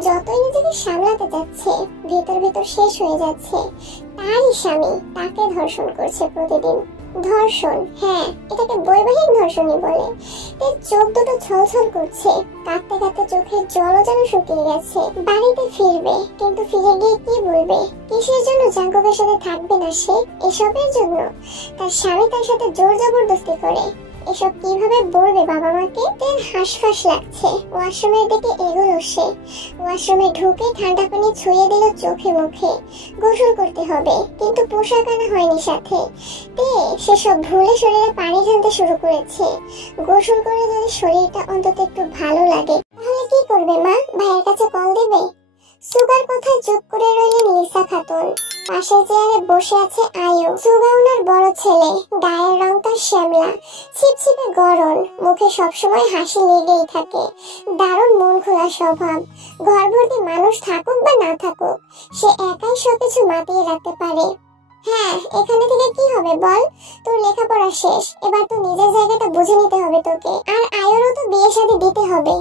যতই নিজেকে সামলাতে যাচ্ছে, ভেতর ভেতর শেষ হয়ে যাচ্ছে। তারই স্বামী তাকে ধর্ষণ করছে প্রতিদিন। ধর্ষণ, হ্যাঁ, এটাকে বৈবাহিক ধর্ষণই বলে। এর চোখ দুটো ছলছল করছে, কাঁদতে কাঁদতে চোখের জলও যেন শুকিয়ে গেছে। বাড়িতে ফিরবে, কিন্তু ফিরে গিয়ে কি বলবে? কিসের জন্য জাঙ্কুকের সাথে থাকবে না সে? এসবের জন্য তার স্বামী তার সাথে জোর জবরদস্তি করে। এসব কিভাবে বলবে বাবা মাকে? তের হাঁসফাঁস লাগছে। ওয়াশরুমের দিকে এগোলো সে। ওয়াশরুমে ঢুকে ঠান্ডা পানি ছুঁয়ে দিল চোখে মুখে। গোসল করতে হবে, কিন্তু পোশাক আনা হয়নি সাথে। তে সেসব ভুলে শরীরে পানি ঢালতে শুরু করেছে। গোসল করে যদি শরীরটা অন্তত একটু ভালো লাগে তাহলে কি করবে মা? ভাইয়ের কাছে কল দেবে? সুগার কথায় চুপ করে রইলেন লিসা খাতুন। পাশের চেয়ারে বসে আছে আয়ু। সুগা ওনার বড় ছেলে, গায়ের রং তার শ্যামলা, ছিপছিপে গরম, মুখে সবসময় হাসি লেগেই থাকে। দারুণ মন খোলা স্বভাব। ঘর ভর্তি মানুষ থাকুক বা না থাকুক, সে একাই সবকিছু মাতিয়ে রাখতে পারে। হ্যাঁ, এখানে থেকে কি হবে বল? তোর লেখাপড়া শেষ, এবার তো নিজের জায়গাটা বুঝে নিতে হবে তোকে। আর আয়ুরও তো বিয়ে শাদী দিতে হবে।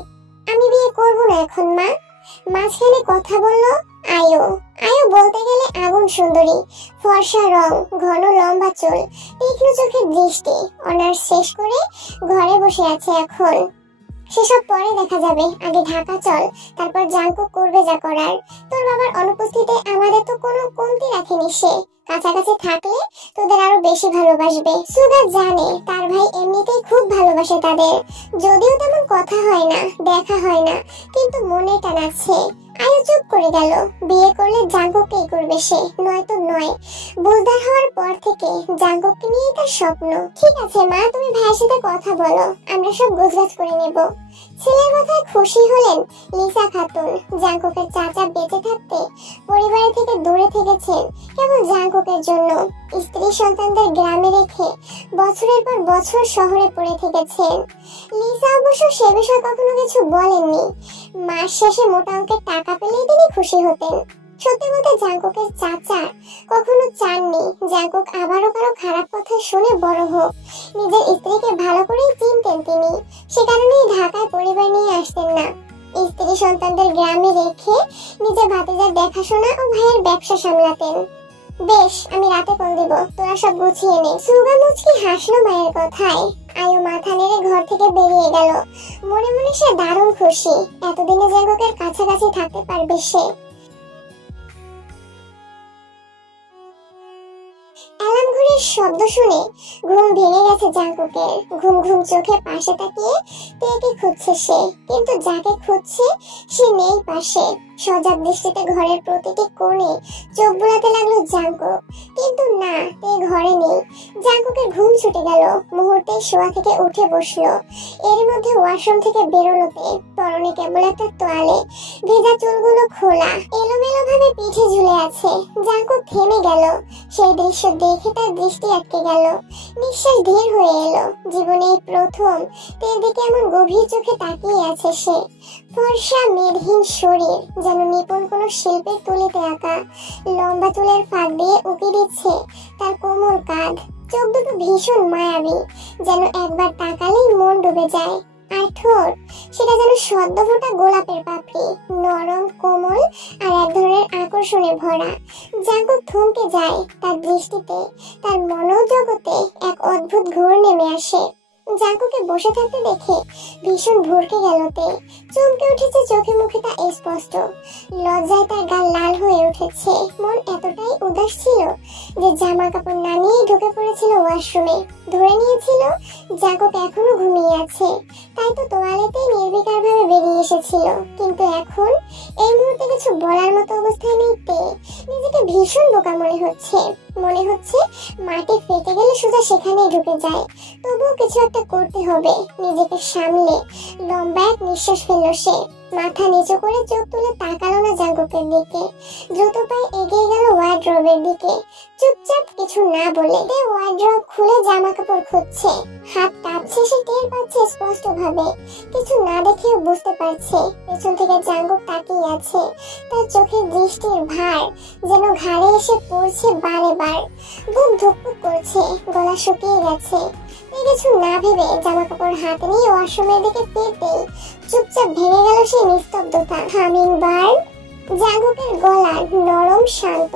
আমি বিয়ে করবো না এখন মা। মাঝখানে কথা বললো আয়ু। আয়ু বলতে গেলে আগুন সুন্দরী, ফর্সা রং, ঘন লম্বা চুল, তীক্ষ্ণ চোখের দৃষ্টি। অনার্স শেষ করে ঘরে বসে আছে এখন। সেসব পরে দেখা যাবে, আগে ঢাকা চল, তারপর জাঙ্কুক করবে যা করার। তোর বাবার অনুপস্থিতিতে আমাদের তো কোনো কমতি রাখেনি সে। কাছাকাছি থাকলে তোদের আরো বেশি ভালোবাসবে। সুগা জানে তার ভাই এমনিতেই খুব ভালোবাসে তাদের, যদিও তেমন কথা হয় না, দেখা হয় না, কিন্তু মনে টান আছে। আয়ু চুপ করে গেল। বিয়ে করলে জাঙ্কুককেই করবে সে, নয়তো নয়। বুঝদার হওয়ার পর থেকে জাঙ্কুককে নিয়েই তার স্বপ্ন। ঠিক আছে মা, তুমি ভাইয়ের সাথে কথা বলো, আমরা সব গোছগাছ করে নেব। ছেলের কথায় খুশি হলেন লিসা খাতুন। জাঙ্কুকের চাচা বেঁচে থাকতে পরিবার থেকে দূরে থেকেছেন কেবল জাঙ্কুকের জন্য। স্ত্রী সন্তানদের গ্রামে রেখে বছরের পর বছর শহরে পড়ে থেকেছেন। লিসা অবশ্য সে বিষয়ে কখনো কিছু বলেননি। মাস শেষে মোটা অঙ্কের টাকা পেলেই তিনি খুশি হতেন। সত্যি বলতে জাঙ্কুকের চাচা কখনো চাননি জাঙ্কুক আবারও কারো খারাপ কথা শুনে বড় হোক। নিজের স্ত্রীকে ভালো করেই চিনতেন তিনি, সে কারণেই ঢাকায় পরিবার নিয়ে আসতেন না। স্ত্রী সন্তানদের গ্রামে রেখে নিজের ভাতিজার দেখাশোনা ও ভাইয়ের ব্যবসা সামলাতেন। বেশ, আমি রাতে কল দিব, তোরা সব গুছিয়ে নে। সুগা মুচকি হাসলো মায়ের কথায়। আয়ু মাথা নেড়ে ঘর থেকে বেরিয়ে গেল। মনে মনে সে দারুণ খুশি, এতদিনে জাঙ্কুকের কাছাকাছি থাকতে পারবে সে। অ্যালার্ম ঘড়ির শব্দ শুনে ঘুম ভেঙে গেছে জাঙ্কুকের। ঘুম ঘুম চোখে পাশে তাকিয়ে তেকে খুঁজছে সে, কিন্তু যাকে খুঁজছে সে নেই পাশে। সজাগ দৃষ্টিতে ঘরের প্রতিটি কোণে চোখ বুলাতে লাগলো জাঙ্কুক, কিন্তু না, তে ঘরে নেই। জাঙ্কুকের ঘুম ছুটে গেল। মুহূর্তে শোয়া থেকে উঠে বসলো। এর মধ্যে ওয়াশরুম থেকে বেরোলো তে, পরনে কেবল একটা তোয়ালে, ভেজা চুলগুলো খোলা, এলোমেলো ভাবে পিঠে ঝুলে আছে। জাঙ্কুক থেমে গেল। সেই দৃশ্য দেখে তার দৃষ্টি আটকে গেল। নিঃশ্বাস ধীর হয়ে এলো। জীবনে এই প্রথম তের দিকে এমন গভীর চোখে তাকিয়ে আছে সে। ফর্সা মেদহীন শরীর যেন নিপুণ কোনো শিল্পের তুলিতে আঁকা। লম্বা চুলের ফাঁক দিয়ে উকি দিচ্ছে তার কোমল কাঁধ। চোখ দুটো ভীষণ মায়াবী, যেন একবার তাকালেই মন ডুবে যায়। আর ঠোঁট, সেটা যেন সদ্য ফোটা গোলাপের পাপড়ি, নরম কোমল আর এক ধরনের আকর্ষণে ভরা। জাঙ্কুক থমকে যায় তার দৃষ্টিতে। তার মনোজগতে এক অদ্ভুত ঘোর নেমে আসে। জাঙ্কুকে বসে থাকতে দেখে ভীষণ ভরকে গেল তে। চমকে উঠেছে চোখে মুখে তা স্পষ্ট। লজ্জায় তার গাল লাল হয়ে উঠেছে। মন এতটাই উদাস ছিল যে জামা কাপড় না নিয়ে ঢুকে পড়েছিল ওয়াশরুমে। ধরে নিয়েছিল জাঙ্কুক এখনো ঘুমিয়ে আছে, তাই তো তোয়ালেতেই নির্বিকার ভাবে বেরিয়ে এসেছিল। কিন্তু এখন এই মুহূর্তে কিছু বলার মতো অবস্থায় নেই তে। নিজেকে ভীষণ বোকা মনে হচ্ছে। মনে হচ্ছে মাটি ফেটে গেলে সোজা সেখানেই ঢুকে যায়। তবুও কিছু একটা করতে হবে। নিজেকে সামলে লম্বা এক নিঃশ্বাস ফেলল সে। মাথা নিচু করে চোখ তুলে তাকালো না জাঙ্কুকের দিকে। দ্রুত পায়ে এগিয়ে গেল ওয়ার্ড্রবের দিকে। চুপচাপ কিছু না বলে ওয়ার্ড্রব খুলে জামা কাপড় খুঁজছে। হাত কাঁপছে, সে টের পাচ্ছে স্পষ্ট ভাবে। কিছু না দেখেও বুঝতে পারছে পেছন থেকে জাঙ্কুক তাকিয়ে আছে। তার চোখের দৃষ্টির ভার যেন ঘাড়ে এসে পড়ছে বারে বার। বুক ধুকপুক করছে, গলা শুকিয়ে গেছে। কিছু না ভেবে জামা কাপড় হাতে নিয়ে ওয়াশরুমের দিকে ফিরতেই চুপচাপ ভেঙে গেল সেই নিস্তব্ধতা। Humming bird. জাঙ্কুকের গলা নরম শান্ত।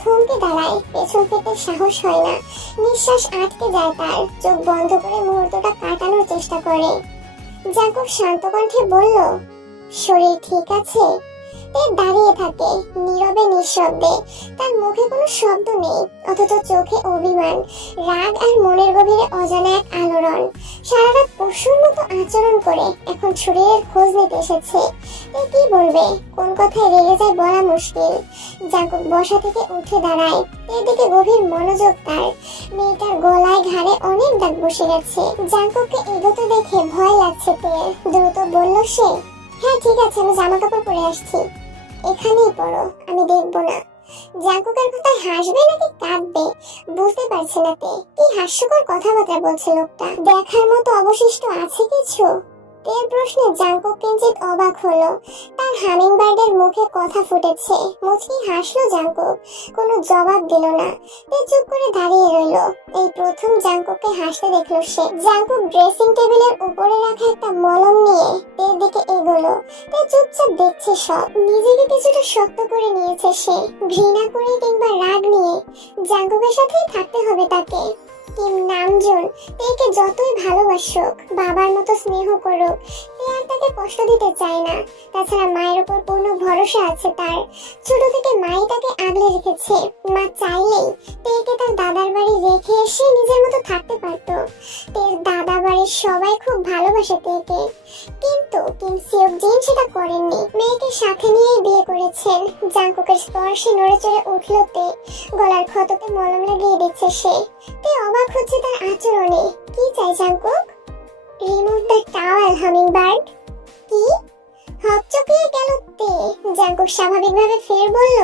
থমকে দাঁড়ায়, পেছন ফিরতে সাহস হয় না। নিঃশ্বাস আটকে যায় তার। চোখ বন্ধ করে মুহূর্তটা কাটানোর চেষ্টা করে। জাঙ্কুক শান্ত কণ্ঠে বলল, শরীর ঠিক আছে? দাঁড়িয়ে থাকে নীরবে নিঃশব্দে। তার মুখে কোনো শব্দ নেই, অথচ চোখে অভিমান, রাগ আর মনের গভীরে অজানা এক আলোড়ন। সারা রাত পশুর মতো আচরণ করে এখন শরীরের খোঁজ নিতে এসেছে। কি বলবে, কোন কথায় রেগে যায় বলা মুশকিল। জাঙ্কুক বসা থেকে উঠে দাঁড়ায়। এর দিকে গভীর মনোযোগ তার। মেয়েটার গলায় ঘাড়ে অনেক দাগ বসে গেছে। জাঙ্কুককে এগোতে দেখে ভয় লাগছে তের। দ্রুত বলল সে, হ্যাঁ ঠিক আছে, আমি জামা কাপড় পরে আসছি, এখানেই পড়ো, আমি দেখবো না। জাঙ্কুকের কথায় হাসবে নাকি কাঁদবে বুঝতে পারছে না তে। কি হাস্যকর কথাবার্তা বলছে লোকটা। দেখার মতো অবশিষ্ট আছে কিছু? এর প্রশ্নে জাঙ্কুক কিঞ্চিত অবাক হলো। তার হামিংবার্ডের মুখে কথা ফুটেছে। মুচকি হাসলো জাঙ্কুক, কোনো জবাব দিল না। তে চুপ করে দাঁড়িয়ে রইল। এই প্রথম জাঙ্কুককে হাসতে দেখলো সে। জাঙ্কুক ড্রেসিং টেবিলের উপরে রাখা একটা মলম নিয়ে তের দিকে এগোলো। তে চুপচাপ দেখছে সব। নিজেকে কিছুটা শক্ত করে নিয়েছে সে। ঘৃণা করে কিংবা রাগ নিয়ে জাঙ্কুকের সাথেই থাকতে হবে তাকে। কিম নামজুন তেকে যতই ভালোবাসুক, বাবার মতো স্নেহ করুক, তে আর তাকে কষ্ট দিতে চায় না। তাছাড়া মায়ের উপর পূর্ণ ভরসা আছে তার। ছোট থেকে মাই তাকে আগলে রেখেছে। মা চাইলেই তেকে তার দাদার বাড়ি রেখে এসে নিজের মতো থাকতে পারত। তের দাদা বাড়ি বাড়ির সবাই খুব ভালোবাসে তেকে, কিন্তু কিম সিওক জিন সেটা করেননি। মেয়েকে সাথে নিয়ে বিয়ে করেছেন। জাংকুকের স্পর্শে নড়ে চড়ে উঠল তে, গলার ক্ষততে মলম লাগিয়ে দিচ্ছে সে। তে অবাক হচ্ছে তার আচরণে। কি চাই Jungkook? Remove the towel hummingbird. কি? হকচকিয়ে গেল তে। জাংকুক স্বাভাবিকভাবে ফের বলল,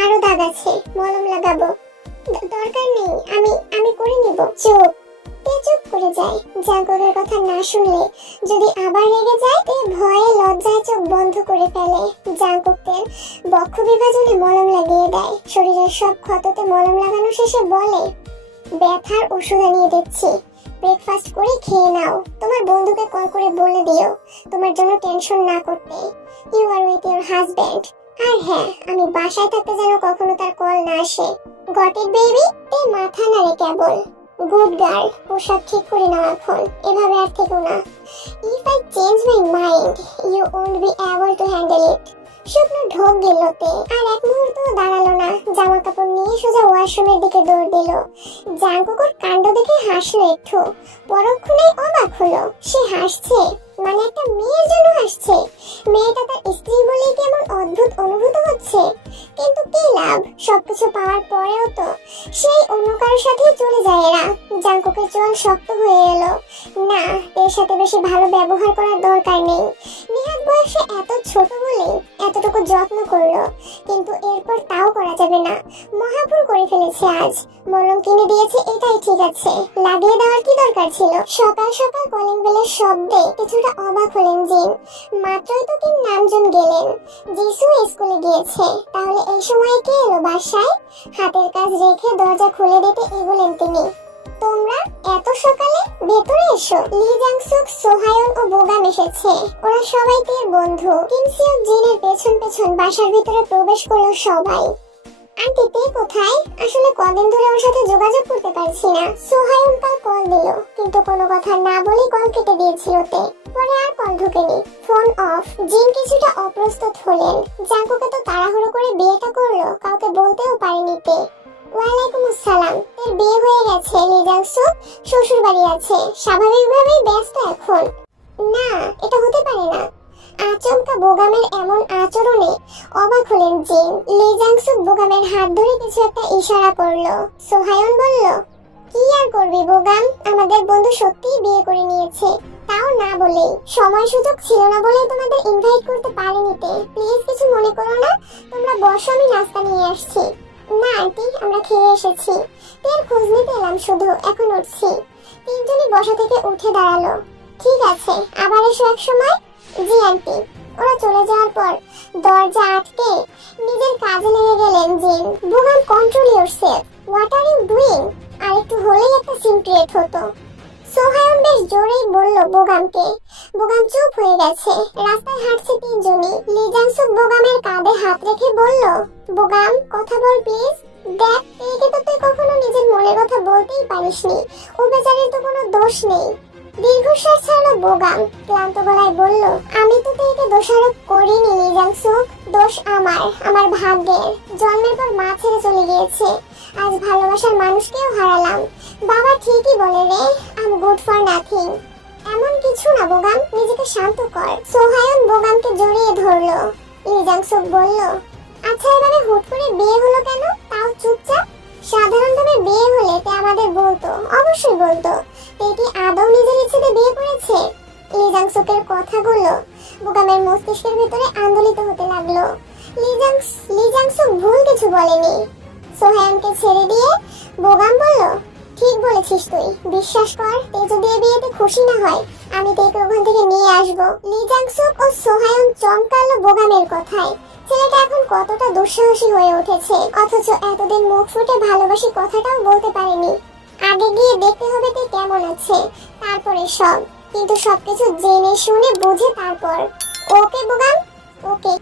আরো দাগ আছে, মলম লাগাবো। দরকার নেই, আমি করে নিব। চুপ। তে চুপ করে যায়। জাংকুকের কথা না শুনলে যদি আবার রেগে যায়, তে ভয়ে লজ্জায় চোখ বন্ধ করে ফেলে। জাংকুকের বক্ষ বিভাজনে মলম লাগিয়ে দেয়। শরীরের সব ক্ষততে মলম লাগানো শেষে বলে, ব্যথার ওষুধ আনিয়ে দিচ্ছি, ব্রেকফাস্ট করে খেয়ে নাও। তোমার বন্ধুকে কল করে বলে দিও তোমার জন্য টেনশন না করতে। You are with your husband. আর হ্যাঁ, আমি বাসায় থাকতে যেন কখনো তার কল না আসে। Got it baby? তে মাথা নাড়ে কেবল। Good girl. পোশাক ঠিক করে নাও এখন, এভাবে আর থেকো না। If I change my mind you won't be able to handle it. শুকনো ঢোক গেল তে, আর এক মুহূর্ত দাঁড়ালো না। জামা কাপড় নিয়ে সোজা ওয়াশরুমের দিকে দৌড় দিল। জাংকুকের কাণ্ড দেখে হাসলো একটু, পরক্ষণেই অবাক হলো। সে হাসছে, মানে একটা মেয়ের জন্য হাসছে। মেয়েটা তার স্ত্রী বলে কেমন অদ্ভুত অনুভূত হচ্ছে। কিন্তু কি লাভ? সবকিছু পাওয়ার পরেও তো সেই অন্য কারোর সাথে চলে যায় এরা। জাংকুকের চোয়াল শক্ত হয়ে এলো। না, এর সাথে বেশি ভালো ব্যবহার করার দরকার নেই। নেহাত বয়সে এত ছোট বলেই এতটুকু যত্ন করলো, কিন্তু এরপর তাও করা যাবে না। মহাভুল করে ফেলেছে আজ। মলম কিনে দিয়েছে, এটাই ঠিক আছে, লাগিয়ে দেওয়ার কি দরকার ছিল? সকাল সকাল কলিং বেলের শব্দে কিছুটা অবাক হলেন জিন। মাত্রই তো কিম নামজন গেলেন, জিসু স্কুলে গিয়েছে। তাহলে এই সময় কে এলো বাসায়? হাতের কাজ রেখে দরজা খুলে দিতে এগোলেন তিনি। তোমরা এত সকালে? ভেতরে এসো। লি জাংসুক, সোহায়ন ও বোগাম এসেছে। ওরা সবাই তের বন্ধু। কিম সিওক জিনের পেছন পেছন বাসার ভিতরে প্রবেশ করলো সবাই। আন্টি তে কোথায়? আসলে কদিন ধরে ওর সাথে যোগাযোগ করতে পারছি না। সোহায়ন কাল কল দিল, কিন্তু কোনো কথা না বলে কল কেটে দিয়েছিল তে। পরে আর কল ঢোকেনি, ফোন অফ। জিন কিছুটা অপ্রস্তুত হলেন। জাংকুকে তো তাড়াহুড়ো করে বিয়েটা করলো, কাউকে বলতেও পারেনি তে। ওয়ালাইকুম আসসালাম। এর বিয়ে হয়ে গেছে। লি জাংসুক শ্বশুর বাড়ি আছে, স্বাভাবিকভাবেই ব্যস্ত এখন। না, এটা হতে পারে না। আচমকা বোগামের এমন আচরণে অবাক হলেন জিন। লি জাংসুক বোগামের হাত ধরে কিছু একটা ইশারা করলো। সোহায়ন বলল, কি আর করবি বোগাম, আমাদের বন্ধু সত্যিই বিয়ে করে নিয়েছে, তাও না বলেই। সময় সুযোগ ছিল না বলেই তোমাদের ইনভাইট করতে পারিনি তে। প্লিজ কিছু মনে করো না, তোমরা বসো, আমি নাস্তা নিয়ে আসছি। না আন্টি, আমরা খেয়ে এসেছি। তের খোঁজ নিতে এলাম শুধু, এখন উঠছি। তিনজনই বসা থেকে উঠে দাঁড়ালো। ঠিক আছে, আবার এসো এক সময়। জি আন্টি। ওরা চলে যাওয়ার পর দরজা আটকে নিজের কাজে লেগে গেলেন Jin. Bogum, control yourself. What are you doing? আর একটু হলেই একটা সিন ক্রিয়েট হতো। সোহায়ন বেশ জোরেই বলল বোগামকে। বোগাম চুপ হয়ে গেছে। রাস্তায় হাঁটছে তিনজনই। লি জাংসুক বোগামের কাঁধে হাত রেখে বলল, বোগাম কথা বল প্লিজ। দেখ, একে তো তুই কখনো নিজের মনের কথা বলতেই পারিসনি। ও বেচারির তো কোনো দোষ নেই। দীর্ঘশ্বাস ছাড়লো বোগাম, ক্লান্ত গলায় বলল, আমি তো একে দোষারোপ করিনি লি জাংসুক। দোষ আমার ভাগ্যের। জন্মের পর মা ছেড়ে চলে গিয়েছে, আজ ভালোবাসার মানুষকেও হারালাম। বাবা ঠিকই বলে রে, I am good for nothing. এমন কিছু না বোগাম, নিজেকে শান্ত কর। সোহায়ন বোগামকে জড়িয়ে ধরলো। লি জাংসুক বলল, আচ্ছা এভাবে হুট করে বিয়ে হলো কেন, তাও চুপচাপ? সাধারণভাবে বিয়ে হলে তে আমাদের বলতো, অবশ্যই বলতো। তে কি আদৌ নিজের ইচ্ছেতে বিয়ে করেছে? লি জাংসুকের কথাগুলো বোগামের মস্তিষ্কের ভিতরে আন্দোলিত হতে লাগলো। লি জাংসুক ভুল কিছু বলেনি। সোহায়নকে ছেড়ে দিয়ে বোগাম বলল, ঠিক বলেছিস তুই, বিশ্বাস কর, তে যদি এই বিয়েতে খুশি না হয় আমি তেকে ওখান থেকে নিয়ে আসবো। লি জাংসুক ও সোহায়ন চমকালো বোগামের কথায়। ছেলেটা এখন কতটা দুঃসাহসী হয়ে উঠেছে, অথচ এতদিন মুখ ফুটে ভালোবাসি কথাটাও বলতে পারেনি। আগে গিয়ে দেখতে হবে তে কেমন আছে, তারপরে সব। কিন্তু সবকিছু জেনে শুনে বুঝে তারপর। ওকে বোগাম, ওকে।